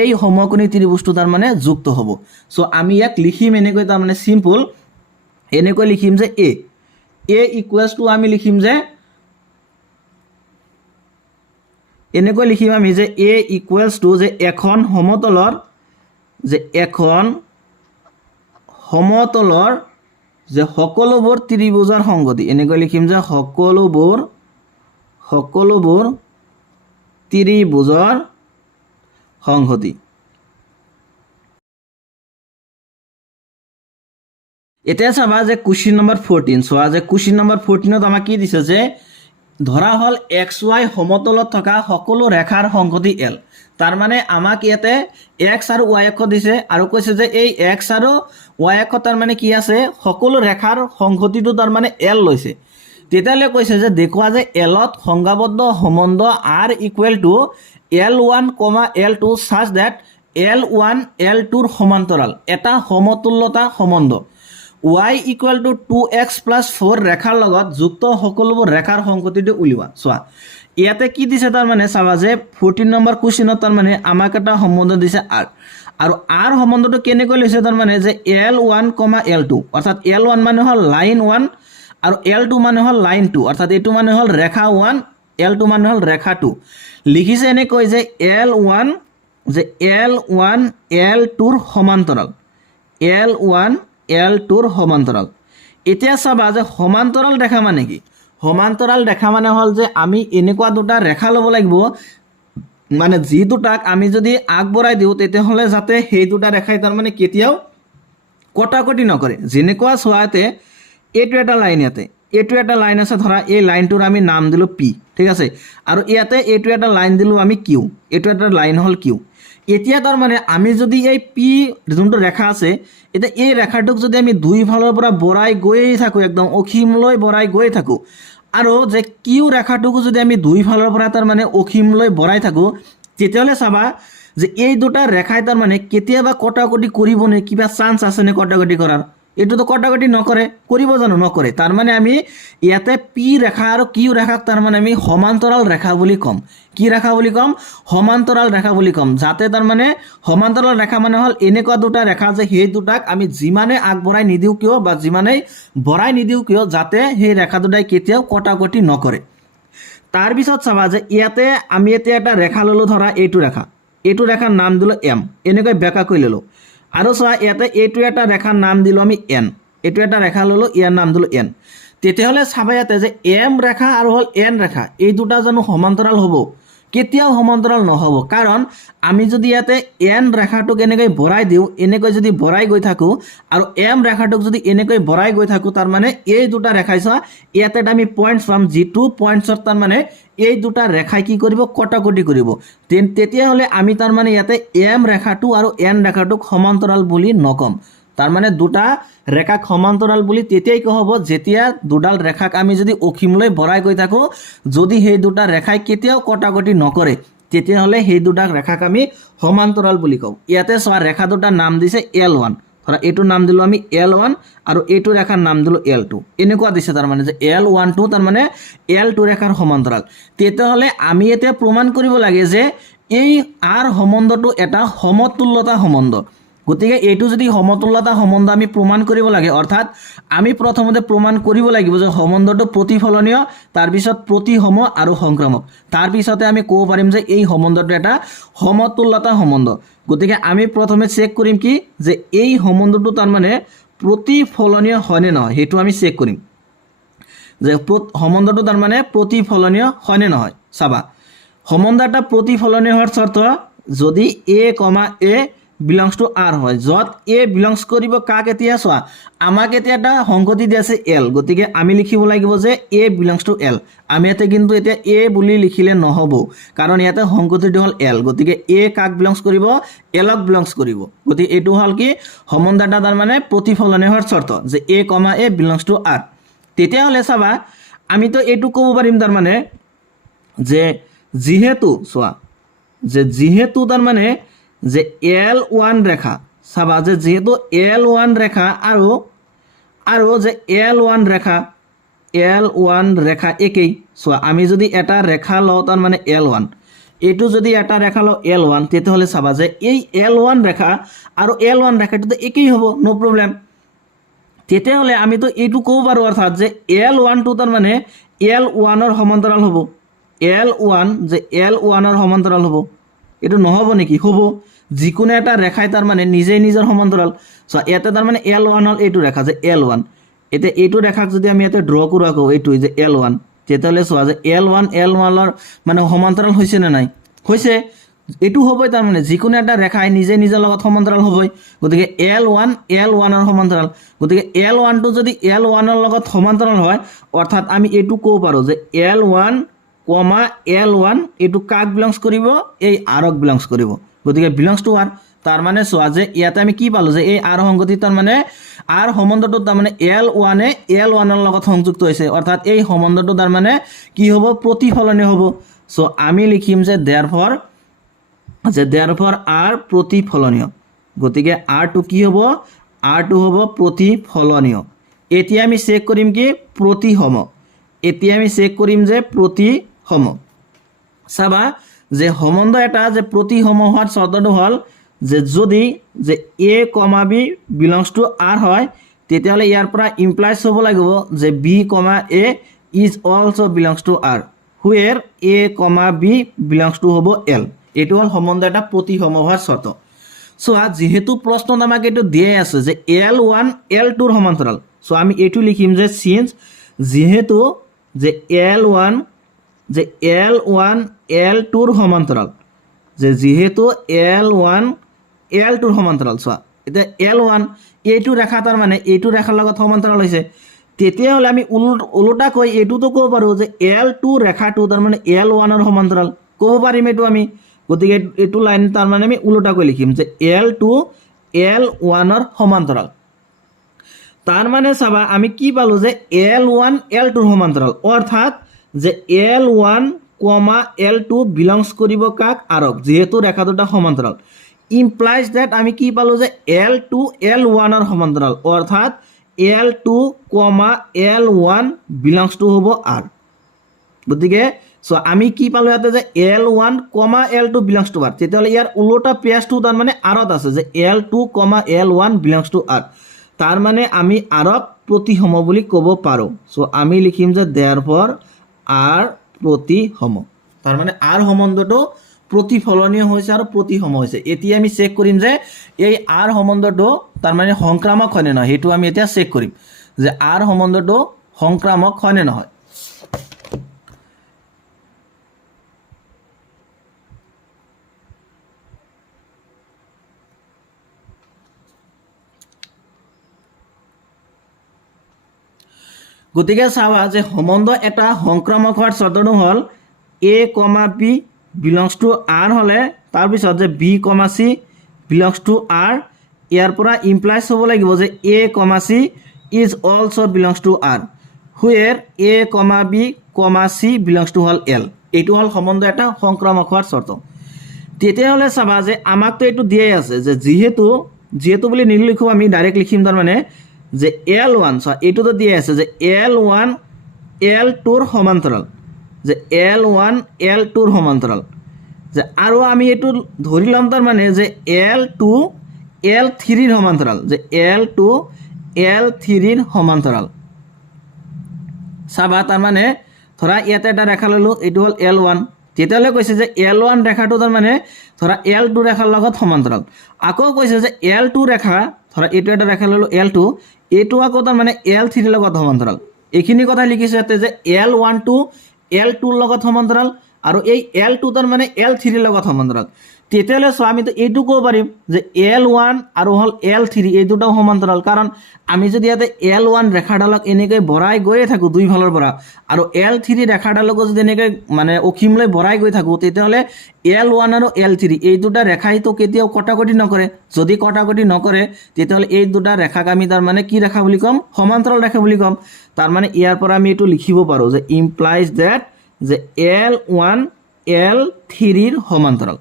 এই সমকোণী ত্ৰিভুজটো তাৰমানে যুক্ত হ'ব চ' আমি ইয়াক লিখিম এনেকৈ তাৰমানে চিম্পল এনেকৈ লিখিম যে এ ইকুৱেলছ টু আমি লিখিম যে এনেকৈ লিখিম আমি যে এ ইকুৱেলছ টু যে এখন সমতলৰ যে সকলোবোৰ ত্ৰিভুজৰ সংগতি এনেকৈ লিখিম যে সকলোবোৰ ত্ৰিভুজৰ সংহতি এতিয়া চাবা যে কুৱেশ্যন নম্বৰ 14 চোৱা যে কুৱেশ্যন নম্বৰ 14ত আমাক কি দিছে যে ধৰা হ'ল XY সমতলত থকা সকলো ৰেখাৰ সংহতি L তাৰমানে আমাক ইয়াতে X আৰু Y অক্ষ দিছে আৰু কৈছে যে এই X আৰু Y অক্ষ তাৰমানে কি আছে সকলো ৰেখাৰ সংহতিটো তাৰমানে L লৈছে তেতিয়ালে কৈছে যে দেখুৱা যে Lত সংজ্ঞাবদ্ধ সম্বন্ধ R equal to L1, L2 such that L1 L2 ৰ সমান্তৰাল এটা সমতুল্যতা সম্বন্ধ y equal to 2x plus 4 ৰেখাৰ লগত যুক্ত সকলোবোৰ ৰেখাৰ সংহতিটো উলিওৱা চোৱা ইয়াতে কি দিছে তাৰমানে চাবা যে 14 নম্বৰ কুৱেশ্যনত তাৰমানে আমাক এটা সম্বন্ধ দিছে r আৰু r সম্বন্ধটো কেনেকৈ লৈছে তাৰমানে যে L1, L2 অৰ্থাৎ L1 মানে হ'ল লাইন 1 আৰু L2 মানে হ'ল লাইন 2 অৰ্থাৎ এইটো মানে হ'ল ৰেখা 1 L2 মানে হ'ল ৰেখা 2 লিখিছে এনেকৈ যে L1 L2 ৰ সমান্তৰাল L1 L2 ৰ সমান্তৰাল এতিয়া চাবা যে সমান্তৰাল ৰেখা মানে কি সমান্তৰাল ৰেখা মানে হ'ল যে আমি এনেকুৱা দুটা ৰেখা ল'ব লাগিব মানে যি দুটাক আমি যদি আগবঢ়াই দিওঁ তেতিয়াহ'লে যাতে সেই দুটা ৰেখাই তাৰমানে কেতিয়াও কটাকটি নকৰে যেনেকুৱা চোৱাতে এইটো এটা লাইন এইটো এটা লাইন আছে ধৰা এই লাইনটোৰ আমি নাম দিলোঁ P ঠিক আছে আৰু ইয়াতে এইটো এটা লাইন দিলোঁ আমি Q এইটো এটা লাইন হ'ল Q এতিয়া তাৰমানে আমি যদি এই P যোনটো ৰেখা আছে এতিয়া এই ৰেখাটোক যদি আমি দুই ফালৰ পৰা বৰাই গৈ থাকোঁ একদম অসীমলৈ বৰাই গৈ থাকোঁ আৰু যে Q ৰেখাটোকো যদি আমি দুই ফালৰ পৰা তাৰমানে অসীমলৈ বৰাই থাকোঁ তেতিয়াহ'লে চাবা যে এই দুটা ৰেখাই তাৰমানে কেতিয়াবা কটাকটি কৰিবনে কিবা চান্স আছেনে কটাকটি কৰাৰ এইটোতো কটাকটি নকৰে কৰিব জানো নকৰে তাৰমানে আমি ইয়াতে P ৰেখা আৰু Q ৰেখাক তাৰমানে আমি সমান্তৰাল ৰেখা বুলি ক'ম কি ৰেখা বুলি ক'ম সমান্তৰাল ৰেখা বুলি ক'ম যাতে তাৰমানে সমান্তৰাল ৰেখা মানে হ'ল এনেকুৱা দুটা ৰেখা যে সেই দুটাক আমি যিমানে আগবঢ়াই নিদিওঁ কিয় বা যিমানেই বঢ়াই নিদিওঁ কিয় যাতে সেই ৰেখা দুটাই কেতিয়াও কটাকটি নকৰে তাৰপিছত চাবা যে ইয়াতে আমি এতিয়া এটা ৰেখা ল'লোঁ ধৰা এইটো ৰেখাৰ নাম দিলোঁ M এনেকৈ বেকা কৰি ল'লোঁ আৰু চোৱা ইয়াতে এইটো এটা ৰেখাৰ নাম দিলোঁ আমি N এইটো এটা ৰেখা ল'লোঁ ইয়াৰ নাম দিলোঁ N তেতিয়াহ'লে চাবা ইয়াতে যে M ৰেখা আৰু হ'ল N ৰেখা এই দুটা জানো সমান্তৰাল হ'ব কেতিয়াও সমান্তৰাল নহ'ব কাৰণ আমি যদি ইয়াতে N ৰেখাটোক এনেকৈ বঢ়াই দিওঁ এনেকৈ যদি বঢ়াই গৈ থাকোঁ আৰু M ৰেখাটোক যদি এনেকৈ বঢ়াই গৈ থাকোঁ তাৰমানে এই দুটা ৰেখাই চোৱা ইয়াতে আমি পইণ্টছ পাম যিটো পইণ্টছত তাৰমানে এই দুটা ৰেখাই কি কৰিব কটাকটি কৰিব তেতিয়াহ'লে আমি তাৰমানে ইয়াতে M ৰেখাটো আৰু N ৰেখাটোক সমান্তৰাল বুলি নকম তাৰমানে দুটা ৰেখাক সমান্তৰাল বুলি তেতিয়াই হ'ব যেতিয়া দুডাল ৰেখাক আমি যদি অসীমলৈ বঢ়াই গৈ থাকোঁ যদি সেই দুটা ৰেখাই কেতিয়াও কটাকটি নকৰে তেতিয়াহ'লে সেই দুটাক ৰেখাক আমি সমান্তৰাল বুলি কওঁ ইয়াতে চোৱা ৰেখা দুটাৰ নাম দিছে L1 ধৰা এইটোৰ নাম দিলোঁ আমি L1 আৰু এইটো ৰেখাৰ নাম দিলোঁ L2 এনেকুৱা দিছে তাৰমানে যে L12 তাৰমানে L2 ৰেখাৰ সমান্তৰাল তেতিয়াহ'লে আমি এতিয়া প্ৰমাণ কৰিব লাগে যে এই R সম্বন্ধটো এটা সমতুল্যতা সম্বন্ধ গতিকে এইটো যদি সমতুল্যতা সম্বন্ধ আমি প্ৰমাণ কৰিব লাগে অৰ্থাৎ আমি প্ৰথমতে প্ৰমাণ কৰিব লাগিব যে সম্বন্ধটো প্ৰতিফলনীয় তাৰ পিছত প্ৰতিসম আৰু সংক্ৰামক তাৰ পিছতে আমি ক'ব পাৰিম যে এই সম্বন্ধটো এটা সমতুল্যতা সম্বন্ধ গতিকে আমি প্ৰথমে চেক কৰিম কি যে এই সম্বন্ধটো তাৰমানে প্ৰতিফলনীয় হয়নে নহয় হেতু আমি চেক কৰিম যে সম্বন্ধটো তাৰমানে প্ৰতিফলনীয় হয়নে নহয় চাবা সম্বন্ধ এটা প্ৰতিফলনীয় হোৱাৰ শৰ্ত যদি a, a belongs to R হয় যত a belongs কৰিব কাক এতিয়া চোৱা আমাক এতিয়া এটা সংগতি দি আছে L গতিকে আমি লিখিব লাগিব যে a belongs to L আমি এতে কিন্তু এতিয়া a বুলি লিখিলে নহব কাৰণ ইয়াতে সংগতিটো হল L গতিকে a কাক belongs কৰিব L ক belongs কৰিব গতিকে এটো হল কি সম্বন্ধ এটা তাৰ মানে প্ৰতিফলনীয় হোৱাৰ শৰ্ত যে a, a belongs to R তেতিয়া হলে চাবা আমি তো এটো ক'ব পাৰিম তাৰ মানে যে যেহেতু চোৱা যে যেহেতু তাৰ মানে যে L1 ৰেখা চাবা যে যেহেতু L1 ৰেখা আৰু যে L1 ৰেখা একেই চোৱা আমি যদি এটা ৰেখা লওঁ তাৰ মানে L1 এটো যদি এটা ৰেখা লওঁ L1 তেতিয়াহ'লে চাবা যে এই L1 ৰেখা আৰু L1 ৰেখাটো একেই হ'ব নো প্ৰবলেম তেতিয়াহ'লে আমি তো এইটো ক'ব পাৰো অৰ্থাৎ যে L1 টো তাৰ মানে L1 ৰ সমান্তৰাল হ'ব L1 যে L1 ৰ সমান্তৰাল হ'ব এটো নহব নেকি হ'ব যিকোনো এটা ৰেখাই তাৰ মানে নিজে নিজৰ সমান্তৰাল সো এতে তাৰ মানে L1 হল এইটো ৰেখা যে L1 এতে এইটো ৰেখাক যদি আমি এতে ড্ৰ কৰা কও এইটো যে L1 তেতিয়ালে চোৱা যে L1 ৰ মানে সমান্তৰাল হৈছে না নাই হৈছে এটো হ'বই তাৰ মানে যিকোনো এটা ৰেখাই নিজে নিজৰ লগত সমান্তৰাল হ'বই গতিকে L1 ৰ সমান্তৰাল গতিকে L1 টো যদি L1 ৰ লগত সমান্তৰাল হয় অৰ্থাৎ আমি এটো ক'ব পাৰো যে L1 এটো কাক বিলংস কৰিব এই R ক বিলংস কৰিব গতিকে বিলংস টু R তাৰ মানে চোৱা যে ইয়াতে আমি কি পালো যে এই R সংগতি তাৰ মানে R সম্বন্ধটো তাৰ মানে L1 ৰ লগত সংযুক্ত হৈছে অৰ্থাৎ এই সম্বন্ধটো তাৰ মানে কি হ'ব প্ৰতিফলনীয় হ'ব সো আমি লিখিম যে therefore R প্ৰতিফলনীয় গতিকে R টো কি হ'ব R টো হ'ব প্ৰতিফলনীয় এতিয়া আমি চেক কৰিম কি প্ৰতিসম এতিয়া আমি চেক কৰিম যে প্ৰতিসম চাবা যে সম্বন্ধ এটা যে প্ৰতিসম হোৱাৰ শৰ্তটো হল যে যদি যে a, b belongs to R হয় তেতিয়াহলে ইয়াৰ পৰা ইমপ্লাইজ হ'ব লাগিব যে b, a is also belongs to R where a, b belongs to হ'ব L এটো হল সম্বন্ধ এটা প্ৰতিসম হোৱাৰ শৰ্ত সো যেহেতু প্ৰশ্নত আমাক এটো দিয়ে আছে যে L1 L2 ৰ সমান্তৰাল সো আমি এটো লিখিম যে since যেহেতু যে L1 L2 ৰ সমান্তৰাল যে যেহেতু L1 L2 ৰ সমান্তৰাল চোৱা এটা L1 এইটো ৰেখা তাৰ মানে এইটো ৰেখাৰ লগত সমান্তৰাল হৈছে তেতিয়া হলে আমি উল্টা কৈ এইটো তো ক'ব পাৰো যে L2 ৰেখাটো তাৰ মানে L1 ৰ সমান্তৰাল ক'ব পাৰিম এটো আমি গতিকে এটো লাইন তাৰ মানে আমি উল্টা কৈ লিখিম যে L2 L1 ৰ সমান্তৰাল তাৰ মানে চাবা আমি কি পালো যে L1 L2 ৰ সমান্তৰাল অৰ্থাৎ যে L1, L2 belongs কৰিব কাক R ক যেহেতু ৰেখা দুটা সমান্তৰাল implies that আমি কি পালো যে L2 L1 ৰ সমান্তৰাল অৰ্থাৎ L2, L1 belongs to হ'ব R গতিকে সো আমি কি পালো ইয়াতে যে L1, L2 belongs to R তেতিয়াহলে ইয়াৰ উল্টা পেজটো তাৰ মানে R ত আছে যে L2, L1 belongs to R তাৰ মানে আমি R ক প্ৰতিসম বুলি ক'ব পাৰো সো আমি লিখিম যে therefore R প্ৰতিসম তাৰ মানে R সম্বন্ধটো প্ৰতিফলনীয় হৈছে আৰু প্ৰতিসম হৈছে এতিয়া আমি চেক কৰিম যে এই R সম্বন্ধটো তাৰ মানে সংক্ৰামক হয় নে নহয় হেতু আমি এতিয়া চেক কৰিম যে R সম্বন্ধটো সংক্ৰামক হয় নে নহয় গতিকে চাবা যে সম্বন্ধ এটা সংক্ৰামক হোৱাৰ শৰ্তটো হল a, b belongs to R হলে তাৰ পিছত যে b, c belongs to R ইয়াৰ পৰা ইমপ্লাইজ হ'ব লাগিব যে a, c is also belongs to R where a, b, c belongs to hall L এইটো হ'ল সম্বন্ধ এটা সংক্ৰামক হোৱাৰ চৰ্ত তেতিয়াহ'লে চাবা যে আমাকতো এইটো দিয়াই আছে যে যিহেতু বুলি নিলিখো আমি ডাইৰেক্ট লিখিম তাৰমানে যে L1 চোৱা এইটোতো দিয়াই আছে যে L1 L2ৰ সমান্তৰাল যে L1 L2ৰ সমান্তৰাল যে আৰু আমি এইটো ধৰি ল'ম তাৰমানে যে L2 L3ৰ সমান্তৰাল যে L2 L3ৰ সমান্তৰাল চাবা তাৰমানে ধৰা ইয়াতে এটা ৰেখা ললো এইটো হ'ল L1 তেতিয়াহ'লে কৈছে যে L1 ৰেখাটো তাৰমানে ধৰা L2 ৰেখাৰ লগত সমান্তৰাল আকৌ কৈছে যে L2 ৰেখা ধৰা এইটো এটা ৰেখা ললো L2 এইটো আকৌ তাৰমানে L3ৰ লগত সমান্তৰাল এইখিনি কথা লিখিছে ইয়াতে যে L1 টো L2ৰ লগত সমান্তৰাল আৰু এই L2 তাৰমানে L3ৰ লগত সমান্তৰাল তেতিয়াহ'লে চোৱা আমিতো এইটো ক'ব পাৰিম যে L1 আৰু হ'ল L3 এই দুটাও সমান্তৰাল কাৰণ আমি যদি ইয়াতে L1 ৰেখাডালক এনেকৈ বঢ়াই গৈয়ে থাকোঁ দুই ফালৰ পৰা আৰু L3 ৰেখাডালকো যদি এনেকৈ মানে অসীমলৈ বঢ়াই গৈ থাকোঁ তেতিয়াহ'লে L1 আৰু L3 এই দুটা ৰেখাইতো কেতিয়াও কটাকটি নকৰে যদি কটাকটি নকৰে তেতিয়াহ'লে এই দুটা ৰেখাক আমি তাৰমানে কি ৰেখা বুলি ক'ম সমান্তৰাল ৰেখা বুলি ক'ম তাৰমানে ইয়াৰ পৰা আমি এইটো লিখিব পাৰোঁ যে ইমপ্লাইজ ডেট যে L1 L3ৰ সমান্তৰাল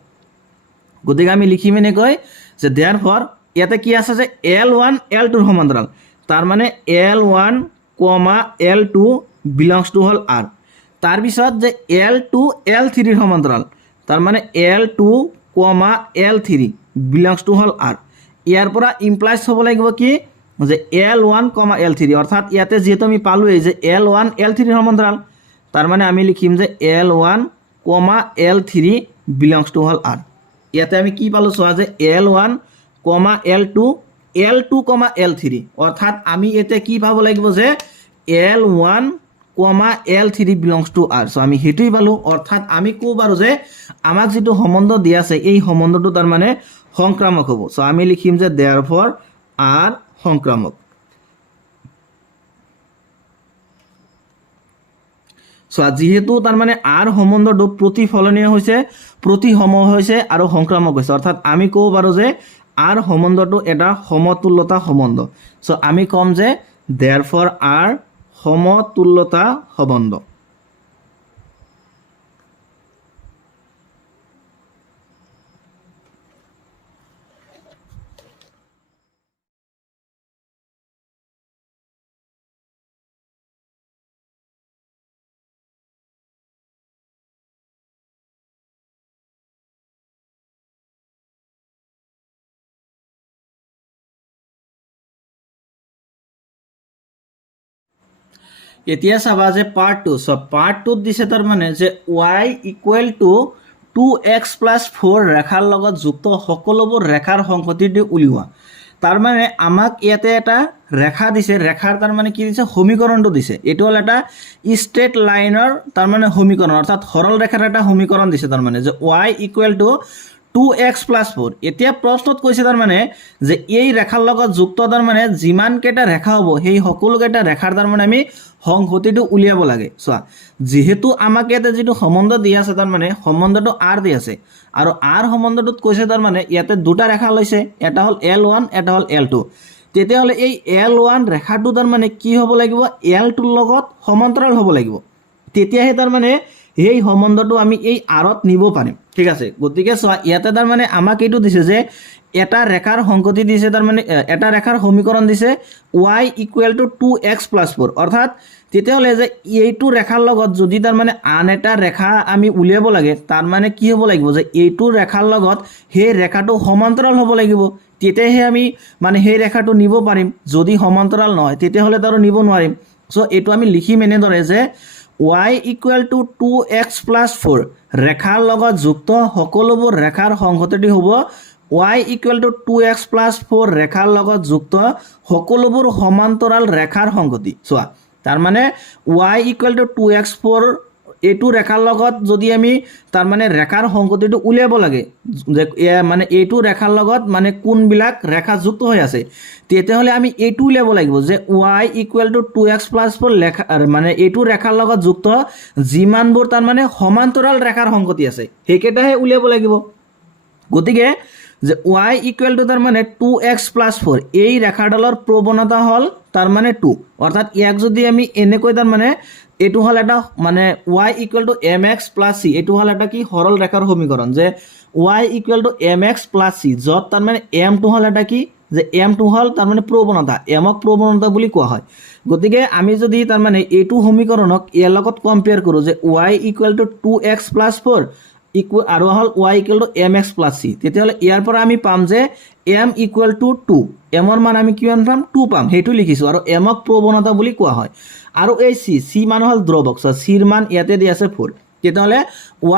গতিকে আমি লিখিম এনেকৈ যে therefore ইয়াতে কি আছে যে L1 L2ৰ সমান্তৰাল তাৰমানে L1, L2 belongs to হ'ল R তাৰপিছত যে L2 L3ৰ সমান্তৰাল তাৰমানে L2, L3 belongs to হ'ল R ইয়াৰ পৰা ইমপ্লাইজ হ'ব লাগিব কি যে L1, L3 অৰ্থাৎ ইয়াতে যেহেতু আমি পালোৱেই যে L1 L3ৰ সমান্তৰাল তাৰমানে আমি লিখিম যে L1, L3 belongs to হ'ল R ইয়াতে আমি কি পালো চোৱা যে L1, L2, L2, L3 অৰ্থাৎ আমি এতে কি পাব লাগিব যে L1, L3 belongs to R so আমি হেতুই পালো অৰ্থাৎ আমি কো পাৰো যে আমাক যেটো সম্বন্ধ দিয়া আছে এই সম্বন্ধটো তাৰ মানে সংক্ৰামক হ'ব সো আমি লিখিম যে therefore R সংক্ৰামক সো যেহেতু তাৰ মানে R সম্বন্ধটো প্ৰতিফলনীয় হৈছে প্ৰতিসম হৈছে আৰু সংক্ৰামক হৈছে অৰ্থাৎ আমি কো পাৰো যে R সম্বন্ধটো এটা সমতুল্যতা সম্বন্ধ সো আমি কম যে therefore R সমতুল্যতা সম্বন্ধ এতিয়া চাবা যে পার্ট 2 সো পার্ট 2 দিছে তার মানে যে y ইকুয়াল টু 2x + 4 ৰেখাৰ লগত যুক্ত সকলোবোৰ ৰেখাৰ সংহতিটো উলিওৱা তাৰ মানে আমাক ইয়াতে এটা ৰেখা দিছে ৰেখাৰ তাৰ মানে কি দিছে সমীকৰণটো দিছে এটো হল এটা স্ট্ৰেট লাইনৰ তাৰ মানে সমীকৰণ অৰ্থাৎ সৰল ৰেখাৰ এটা সমীকৰণ দিছে তাৰ মানে যে y ইকুয়াল টু 2x + 4 এতিয়া প্ৰশ্নত কৈছে তাৰ মানে যে এই ৰেখাৰ লগত যুক্ত তাৰ মানে যিমান কেটা ৰেখা হ'ব সেই সকলো কেটা ৰেখাৰ তাৰ মানে আমি সংহতিটো উলিয়াব লাগে চোৱা যেহেতু আমাক ইয়াতে যেটো সম্বন্ধ দিয়া আছে তাৰ মানে সম্বন্ধটো R দি আছে আৰু R সম্বন্ধটোত কৈছে তাৰ মানে ইয়াতে দুটা ৰেখা লৈছে এটা হল L1 এটা হল L2 তেতিয়াহলে এই L1 ৰেখাটো তাৰ মানে কি হ'ব লাগিব L2 ৰ লগত সমান্তৰাল হ'ব লাগিব তেতিয়াহে তাৰ মানে এই সম্বন্ধটো আমি এই আৰত নিব পাৰিম ঠিক আছে গতিকে চোৱা ইয়াতে তাৰ মানে আমাক এইটো দিছে যে এটা ৰেখাৰ সংহতি দিছে তাৰ মানে এটা ৰেখাৰ সমীকৰণ দিছে y ইকুয়াল টু 2x + 4 অৰ্থাৎ তেতিয়াহলে যে এইটো ৰেখাৰ লগত যদি তাৰ মানে আন এটা ৰেখা আমি উলিয়াব লাগে তাৰ মানে কি হ'ব লাগিব যে এইটো ৰেখাৰ লগত সেই ৰেখাটো সমান্তৰাল হ'ব লাগিব তেতিয়াহে আমি মানে সেই ৰেখাটো নিব পাৰিম যদি সমান্তৰাল নহয় তেতিয়াহলে তাৰো নিব নোৱাৰিম সো এটো আমি লিখিম এনে ধৰে যে y ইকুয়াল টু 2x + 4 ৰেখাৰ লগত যুক্ত সকলোবোৰ ৰেখাৰ সংহতিটো হ'ব y ইকুয়াল টু 2x + 4 ৰেখাৰ লগত যুক্ত সকলোবোৰ সমান্তৰাল ৰেখাৰ সংহতি চোৱা তাৰ মানে y ইকুয়াল টু 2x 4 এইটো ৰেখাৰ লগত যদি আমি তাৰ মানে ৰেখাৰ সংহতিটো উলিয়াব লাগে যে মানে এইটো ৰেখাৰ লগত মানে কোনবিলাক ৰেখা যুক্ত হৈ আছে তেতিয়াহলে আমি এইটো উলিয়াব লাগিব যে y ইকুয়াল টু 2x + 4 লেখা মানে এইটো ৰেখাৰ লগত যুক্ত যিমানবোৰ তাৰ মানে সমান্তৰাল ৰেখাৰ সংহতি আছে হেকেটাহে উলিয়াব লাগিব গতিকে যে y ইকুয়াল টু তাৰ মানে 2x + 4 এই ৰেখাডালৰ প্ৰৱণতা হল তাৰ মানে 2 অৰ্থাৎ ইয়াক যদি আমি এনেকৈ তাৰ মানে এইটো হল এটা মানে y equal to mx plus c এইটো হল এটা কি সরল রেখার সমীকরণ যে y equal to mx plus c যত তার মানে m টু হল এটা কি যে m টু হল তার মানে প্রবণতা mক প্রবণতা বুলি কোৱা হয় গতিকে আমি যদি তাৰ মানে এইটো সমীকৰণক ইয়াৰ লগত কম্পেয়াৰ কৰো যে y equal to 2x plus 4 equal আৰু হল y equal to mx plus c তেতিয়াহলে ইয়াৰ পৰা আমি পাম যে m ইকুয়াল টু 2 m ৰ মান আমি কিমান পাম 2 পাম হেতু লিখিছো আৰু mক প্ৰবণতা বুলি কোৱা হয় আৰু এই c মান হল দ্ৰৱক c ৰ মান ইয়াতে দি আছে 4 তেতিয়াহলে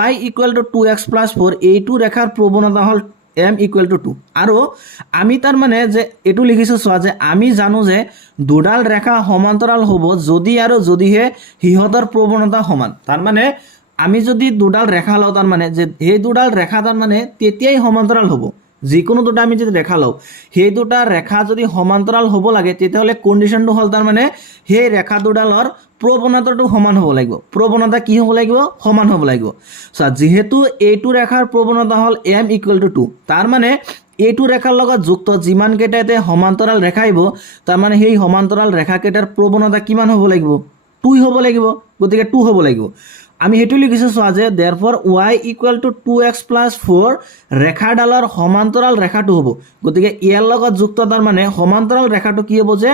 y equal to 2x plus 4 এইটো ৰেখাৰ প্ৰবণতা হল m ইকুয়াল টু 2 আৰু আমি তাৰ মানে যে এটো লিখিছো সোৱা যে আমি জানো যে দুডাল ৰেখা সমান্তৰাল হ'ব যদি আৰু যদিহে হিহতৰ প্ৰবণতা সমান তাৰ মানে আমি যদি দুডাল ৰেখা লও তাৰ মানে যে এই দুডাল ৰেখা তাৰ মানে তেতিয়াই সমান্তৰাল হ'ব যিকোনো দুটা আমি যদি ৰেখা লও সেই দুটা ৰেখা যদি সমান্তৰাল হ'ব লাগে তেতিয়াহলে কন্ডিশনটো হল তাৰ মানে সেই ৰেখা দুডালৰ প্ৰবণতাটো সমান হ'ব লাগিব প্ৰবণতা কি হ'ব লাগিব সমান হ'ব লাগিব সো যেহেতু এইটো ৰেখাৰ প্ৰবণতা হল m ইকুয়াল টু 2 তাৰ মানে এইটো ৰেখাৰ লগত যুক্ত যিমান কেইটাতে সমান্তৰাল ৰেখা আহিব তাৰ মানে সেই সমান্তৰাল ৰেখা কেইটাৰ প্ৰবণতা কিমান হ'ব লাগিব 2 হ'ব লাগিব গতিকে 2 হ'ব লাগিব আমি হেতু লিখিছো সোৱা যে therefore y equal to 2x plus 4 ৰেখাডালৰ সমান্তৰাল ৰেখাটো হ'ব গতিকে ইয়াৰ লগত যুক্ত তাৰ মানে সমান্তৰাল ৰেখাটো কি হ'ব যে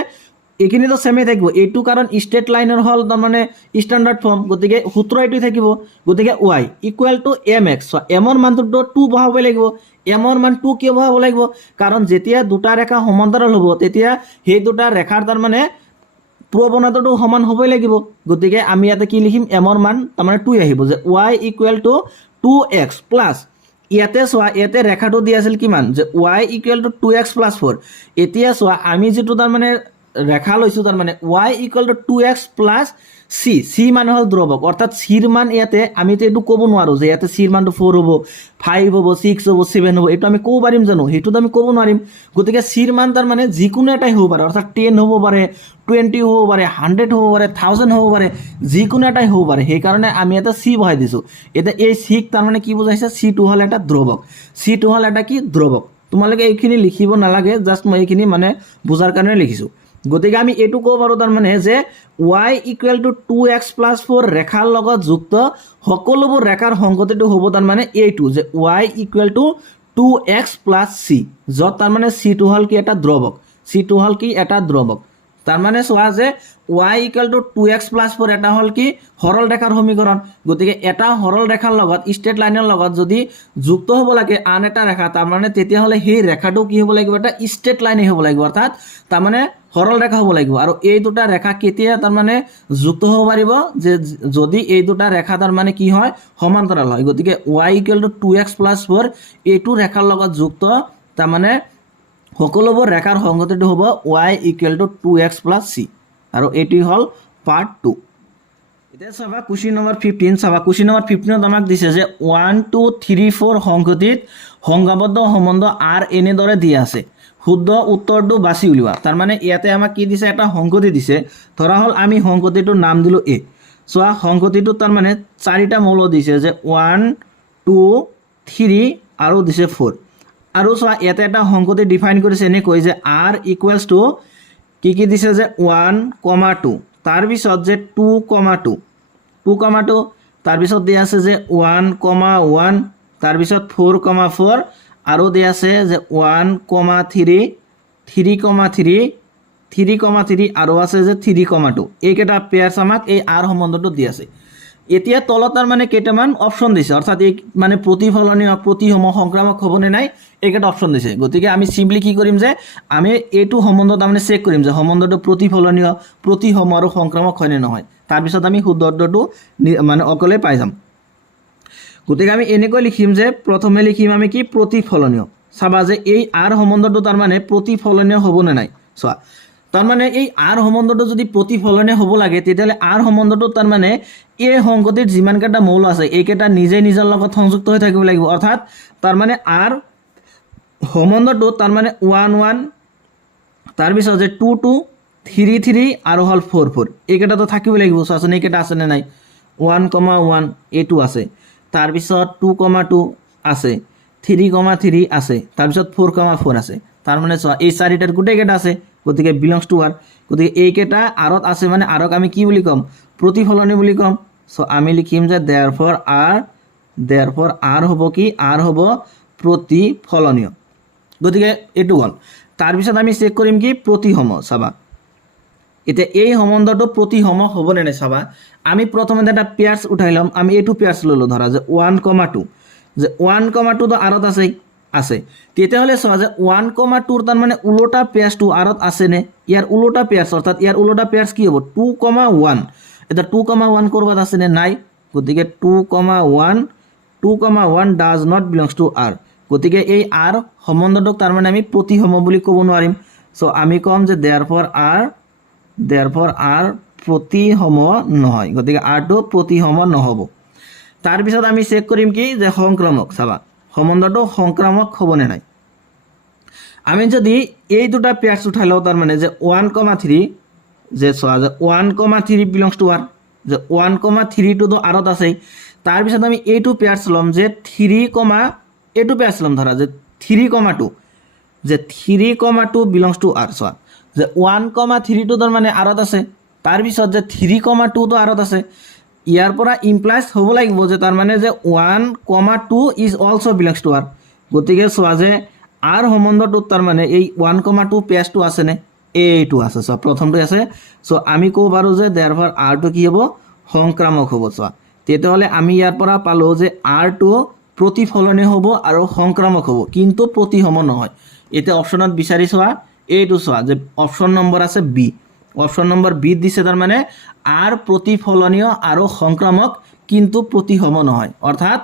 এখিনি তো সেমে থাকিব এইটো কাৰণ স্ট্ৰেট লাইনৰ হল তাৰ মানে স্ট্যান্ডাৰ্ড ফৰ্ম গতিকে সূত্ৰ এইটো থাকিব গতিকে y equal to mx so m ৰ মানটো 2 বহাব লাগিব m ৰ মান 2 কিয় বহাব লাগিব কাৰণ যেতিয়া দুটা ৰেখা সমান্তৰাল হ'ব তেতিয়া সেই দুটা ৰেখাৰ তাৰ মানে প্ৰবণতাটো সমান হ'বই লাগিব গতিকে আমি ইয়াতে কি লিখিম m ৰ মান তাৰ মানে 2 আহিব যে y equal to 2x plus ইয়াতে সোৱা ইয়াতে ৰেখাটো দি আছিল কিমান যে y equal to 2x plus 4 এতিয়া সোৱা আমি যেটো তাৰ মানে ৰেখা লৈছো তাৰ মানে y equal to 2x plus c মান হল দ্ৰৱক অৰ্থাৎ c ৰ মান ইয়াতে আমি তো এটো ক'ব নোৱাৰো যে ইয়াতে c ৰ মানটো 4 হ'ব 5 হ'ব 6 হ'ব 7 হ'ব এটো আমি ক'ব পাৰিম জানো হেতু আমি ক'ব নোৱাৰিম গতিকে c ৰ মান তাৰ মানে যিকোনো এটাই হ'ব পাৰে অৰ্থাৎ 10 হ'ব পাৰে 20 হ'ব পাৰে 100 হ'ব পাৰে 1000 হ'ব পাৰে যিকোনো এটাই হ'ব পাৰে সেই কাৰণে আমি এটা c বহাই দিছো এটা এই c তাৰ মানে কি বুজাইছে c টো হল এটা দ্ৰৱক c টো হল এটা কি দ্ৰৱক তোমালোকে এইখিনি লিখিব নালাগে জাস্ট মই এইখিনি মানে বুজাৰ কাৰণে লিখিছো গতিকে আমি এটো কব পাৰো তাৰ মানে যে y equal to 2x plus 4 ৰেখাৰ লগত যুক্ত সকলোবোৰ ৰেখাৰ সংগতিটো হ'ব তাৰ মানে এইটো যে y equal to 2x plus c যত তাৰ মানে c টো হল কি এটা দ্ৰৱক c টো হল কি এটা দ্ৰৱক তাৰ মানে সোৱা যে y equal to 2x plus 4 এটা হল কি সৰল ৰেখাৰ সমীকৰণ গতিকে এটা সৰল ৰেখাৰ লগত স্ট্ৰেট লাইনৰ লগত যদি যুক্ত হ'ব লাগে আন এটা ৰেখা তাৰ মানে তেতিয়া হলে সেই ৰেখাটো কি হ'ব লাগিব এটা স্ট্ৰেট লাইনে হ'ব লাগিব অৰ্থাৎ তাৰ মানে সৰল ৰেখা হ'ব লাগিব আৰু এই দুটা ৰেখা কেতিয়া তাৰ মানে যুক্ত হ'ব পাৰিব যে যদি এই দুটা ৰেখা তাৰ মানে কি হয় সমান্তৰাল হয় গতিকে y equal to 2x plus 4 এইটো ৰেখাৰ লগত যুক্ত তাৰ মানে সকলোবোৰ ৰেখাৰ সংগতিটো হ'ব y equal to 2x plus c আৰু এটি হল পাৰ্ট 2 এটা চাবা কোশ্চেন নম্বৰ 15 চাবা কোশ্চেন নম্বৰ 15 ত আমাক দিছে যে 1 2 3 4 সংগতিত সংজ্ঞাবদ্ধ সম্বন্ধ r এনে দৰে দি আছে শুদ্ধ উত্তৰটো বাছি উলিওৱা তাৰ মানে ইয়াতে আমাক কি দিছে এটা সংগতি দিছে ধৰা হল আমি সংগতিটোৰ নাম দিলো a সোৱা সংগতিটো তাৰ মানে চাৰিটা মৌল দিছে যে 1 2 3 আৰু দিছে 4 আৰু সোৱা ইয়াতে এটা সংগতি ডিফাইন কৰিছে এনে কৈ যে r ইকুৱেলছ টু কি দিছে যে 1, 2 তাৰ পিছত যে 2, 2 তাৰ পিছত দিয়া আছে যে 1, 1 তাৰ পিছত 4, 4 আৰু দিয়া আছে যে 1, 3, 3, আৰু আছে যে 3, 2 এইকেইটা পেয়াৰছ আমাক এই r সম্বন্ধটো দি আছে এতিয়া তলত তাৰ মানে কেইটামান অপচন দিছে অৰ্থাৎ এই মানে প্ৰতিফলনীয় প্ৰতিসম সংক্ৰামক হ'বনে নাই এইকেইটা অপচন দিছে গতিকে আমি সিম্পলি কি কৰিম যে আমি এইটো সম্বন্ধ তাৰ মানে চেক কৰিম যে সম্বন্ধটো প্ৰতিফলনীয় প্ৰতিসম আৰু সংক্ৰামক হয়নে নহয় তাৰ পিছত আমি শুদ্ধ উত্তৰটো মানে অকলে পাই যাম গতিকে আমি এনেকৈ লিখিম যে প্ৰথমে লিখিম আমি কি প্ৰতিফলনীয় চাবা যে এই r সম্বন্ধটো তাৰ মানে প্ৰতিফলনীয় হ'বনে নাই চোৱা তাৰ মানে এই r সম্বন্ধটো যদি প্ৰতিফলনীয় হ'ব লাগে তেতিয়ালে r সম্বন্ধটো তাৰ মানে এই সংগতিৰ যিমান কেইটা মৌল আছে এইকেইটা নিজে নিজৰ লগত সংযুক্ত হৈ থাকিব লাগিব অৰ্থাৎ তাৰ মানে r সম্বন্ধটো তাৰ মানে 1, 1 তাৰ পিছত যে 2, 2 3, 3 আৰু হল 4, 4 এইকেইটা তো থাকিব লাগিব চাচোন এইকেইটা আছে নে নাই 1, 1 এইটো আছে তাৰ পিছত 2, 2 আছে 3, 3 আছে তাৰ পিছত 4, 4 আছে তাৰ মানে চোৱা এই চাৰিটাৰ গোটেই কেইটা আছে গতিকে বিলংছ টু আৰ গতিকে এইকেইটা আৰত আছে মানে আৰক আমি কি বুলি ক'ম প্ৰতিফলনী বুলি ক'ম সো আমি লিখিম যে দেয়াৰফৰ আৰ হ'ব কি আৰ হ'ব প্ৰতিফলনীয় গতিকে এইটো হ'ল তাৰপিছত আমি চেক কৰিম কি প্ৰতিসম চাবা এতিয়া এই সম্বন্ধটো প্ৰতিসম হ'ব নে নাই চাবা আমি প্ৰথমতে এটা পেয়াৰ্ছ উঠাই ল'ম আমি এইটো পেয়াৰ্ছ ল'লোঁ ধৰা যে 1,2 যে 1,2 তো আৰত আছে তেতিয়াহ'লে চোৱা যে 1,2 তাৰ মানে উলোটা পেয়াৰ্ছটো আৰত আছেনে ইয়াৰ উলোটা পেয়াৰ্ছ অৰ্থাৎ ইয়াৰ উলোটা পেয়াৰ্ছ কি হ'ব 2,1 এটা 2,1 কৰবাত আছেনে নাই গতিকে 2,1 does not belongs to R গতিকে এই আৰ সম্বন্ধটোক তাৰ মানে আমি প্ৰতিসম বুলি ক'ব নোৱাৰিম সো আমি ক'ম যে দেয়াৰফৰ আৰ প্ৰতিসম নহয় গতিকে আৰটো প্ৰতিসম নহ'ব তাৰপিছত আমি চেক কৰিম কি যে সংক্ৰামক চাবা সম্বন্ধটো সংক্ৰামক হ'বনে নাই আমি যদি এই দুটা পেয়াৰ্ছ উঠাই লওঁ তাৰ মানে যে 1,3 যে চোৱা যে 1,3 বিলংছ টু আৰ যে 1,3 টো আৰত আছে তাৰপিছত আমি এইটো পেয়াৰ্ছ ল'ম যে 3, এইটো পেয়াৰ্ছ ল'ম ধৰা যে 3,2 যে 3,2 বিলংছ টু আৰ চোৱা যে 1,3 টো তাৰ মানে আৰত আছে তাৰপিছত যে 3,2 টো আৰত আছে ইয়াৰ পৰা ইমপ্লাইজ হ'ব লাগিব যে তাৰ মানে যে 1,2 is also' belongs to R গতিকে চোৱা যে আৰ সম্বন্ধটোত তাৰ মানে এই 1,2 পেয়াৰ্ছটো আছেনে এইটো আছে চোৱা প্ৰথমটো আছে সো আমি ক'ব পাৰোঁ যে দেয়াৰফৰ আৰটো কি হ'ব সংক্ৰামক হ'ব চোৱা তেতিয়াহ'লে আমি ইয়াৰ পৰা পালোঁ যে আৰটো প্ৰতিফলনী হ'ব আৰু সংক্ৰামক হ'ব কিন্তু প্ৰতিসম নহয় এতিয়া অপশ্যনত বিচাৰি চোৱা এইটো চোৱা যে অপশ্যন নম্বৰ আছে বি অপশ্যন নম্বৰ বিত দিছে তাৰ মানে আৰ প্ৰতিফলনীয় আৰু সংক্ৰামক কিন্তু প্ৰতিসম নহয় অৰ্থাৎ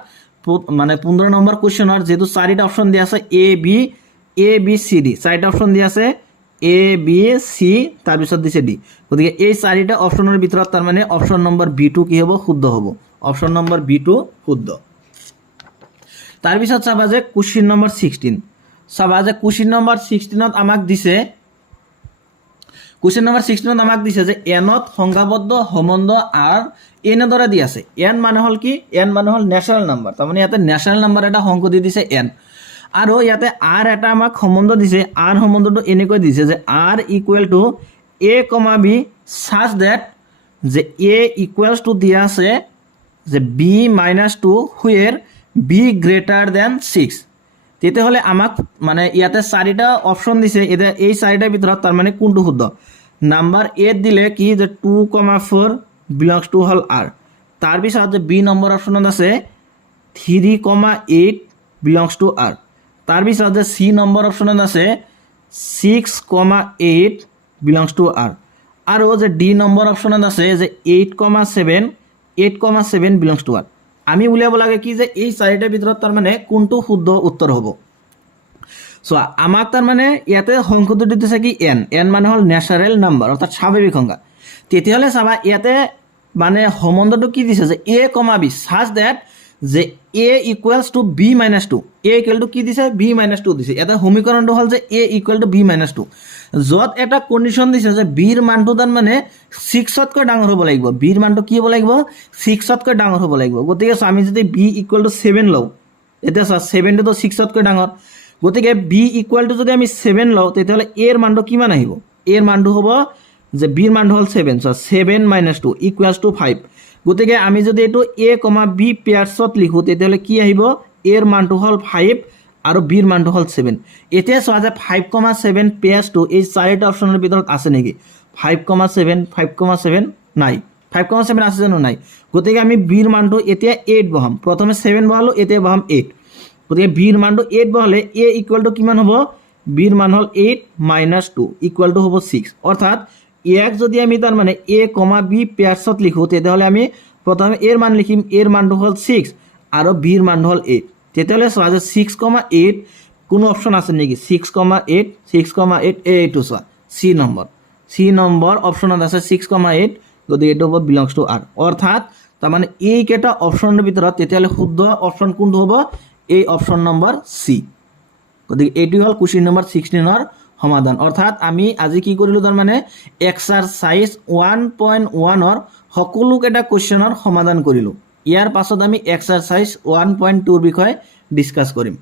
মানে 15 নম্বৰ কুৱেশ্যনৰ যেহেতু 4টা অপশ্যন দিয়া আছে এ বি চি ডি 4টা অপশ্যন দিয়া আছে এ বি চি তাৰপিছত দিছে ডি গতিকে এই 4টা অপশ্যনৰ ভিতৰত তাৰ মানে অপশ্যন নম্বৰ বিটো কি হ'ব শুদ্ধ হ'ব অপশ্যন নম্বৰ বিটো শুদ্ধ তাৰপিছত চাবা যে কুৱেশ্যন নম্বৰ 16 চাবা যে কুৱেশ্যন নম্বৰ 16ত আমাক দিছে কুৱেশ্যন নম্বৰ 16ত আমাক দিছে যে এনত সংখ্যাবদ্ধ সম্বন্ধ আৰ এনেদৰে দি আছে এন মানে হ'ল কি এন মানে হ'ল নেচাৰেল নাম্বাৰ তাৰমানে ইয়াতে নেচাৰেল নাম্বাৰ এটা সংখ্য দি দিছে এন আৰু ইয়াতে আৰ এটা আমাক সম্বন্ধ দিছে আৰ সম্বন্ধটো এনেকৈ দিছে যে R equal to A comma B such that যে এ ইকুৱেলছ টু দিয়া আছে যে B minus 2 where B greater than 6 তেতিয়াহ'লে আমাক মানে ইয়াতে 4টা অপশ্যন দিছে এতিয়া এই 4টাৰ ভিতৰত তাৰ মানে কোনটো শুদ্ধ নাম্বাৰ 8 দিলে কি যে 2,4 বিলংছ টু হ'ল আৰ তাৰপিছত যে বি নম্বৰ অপশ্যনত আছে 3,8 বিলংছ টু আৰ তাৰপিছত যে চি নম্বৰ অপশ্যনত আছে 6,8 বিলংছ টু আৰ আৰু যে ডি নম্বৰ অপশ্যনত আছে যে 8,7 বিলংছ টু আৰ আমি উলিয়াব লাগে কি যে এই 4টাৰ ভিতৰত তাৰ মানে কোনটো শুদ্ধ উত্তৰ হ'ব চোৱা আমাক তাৰ মানে ইয়াতে সংখ্যাটো দিছে কি এন মানে হ'ল নেচাৰেল নাম্বাৰ অৰ্থাৎ স্বাভাৱিক সংখ্যা তেতিয়াহ'লে চাবা ইয়াতে মানে সম্বন্ধটো কি দিছে যে এ কমা বি সাচ ডেট যে A equals to B minus 2 A equal to কি দিছে বি মাইনাছ 2 দিছে এটা সমীকৰণটো হ'ল যে এ ইকুৱেল টু বি মাইনাছ 2 য'ত এটা কণ্ডিশ্যন দিছে যে বিৰ মানটো তাৰ মানে 6তকৈ ডাঙৰ হ'ব লাগিব বিৰ মানটো কি হ'ব লাগিব 6তকৈ ডাঙৰ হ'ব লাগিব গতিকে আমি যদি বি ইকুৱেল টু 7 লওঁ এতিয়া চোৱা 7 টো 6তকৈ ডাঙৰ গতিকে বি ইকুৱেল টু যদি আমি 7 লওঁ তেতিয়াহ'লে এৰ মানটো কিমান আহিব এৰ মানটো হ'ব যে বিৰ মানটো হ'ল 7 চোৱা 7 মাইনাছ 2 ইকুৱেলছ টু 5 গতিকে আমি যদি এইটো এ কমা বি পেয়াৰ্ছত লিখোঁ তেতিয়াহ'লে কি আহিব এৰ মানটো হ'ল 5 আৰু বিৰ মানটো হ'ল 7 এতিয়া চোৱা যে 5,7 পেয়াৰ্ছটো এই 4টা অপশ্যনৰ ভিতৰত আছে নেকি 5,7 নাই 5,7 আছে জানো নাই গতিকে আমি বিৰ মানটো এতিয়া 8 বহাম প্ৰথমে 7 বহালোঁ এতিয়া বহাম 8 গতিকে বিৰ মানটো 8 বহালে এ ইকুৱেল টু কিমান হ'ব বিৰ মান হ'ল 8 মাইনাছ 2 ইকুৱেল টু হ'ব 6 অৰ্থাৎ ইয়াক যদি আমি তাৰ মানে এ কমা বি পেয়াৰ্ছত লিখোঁ তেতিয়াহ'লে আমি প্ৰথমে এৰ মান লিখিম এৰ মানটো হ'ল 6 আৰু বিৰ মানটো হ'ল 8 তেতিয়াহ'লে চোৱা যে 6,8 কোনো অপশ্যন আছে নেকি 6,8 এইটো চোৱা চি নম্বৰ অপশ্যনত আছে 6,8 গতিকে এইটো হ'ব বিলংছ টু আৰ অৰ্থাৎ তাৰমানে এইকেইটা অপশ্যনৰ ভিতৰত তেতিয়াহ'লে শুদ্ধ অপশ্যন কোনটো হ'ব এই অপশ্যন নম্বৰ চি গতিকে এইটো হ'ল কুৱেশ্যন নম্বৰ 16ৰ সমাধান অৰ্থাৎ আমি আজি কি কৰিলোঁ তাৰ মানে এক্সাৰচাইজ 1.1ৰ সকলোকেইটা কুৱেশ্যনৰ সমাধান কৰিলোঁ ইয়াৰ পাছত আমি এক্সাৰচাইজ 1.2ৰ বিষয়ে ডিছকাছ কৰিম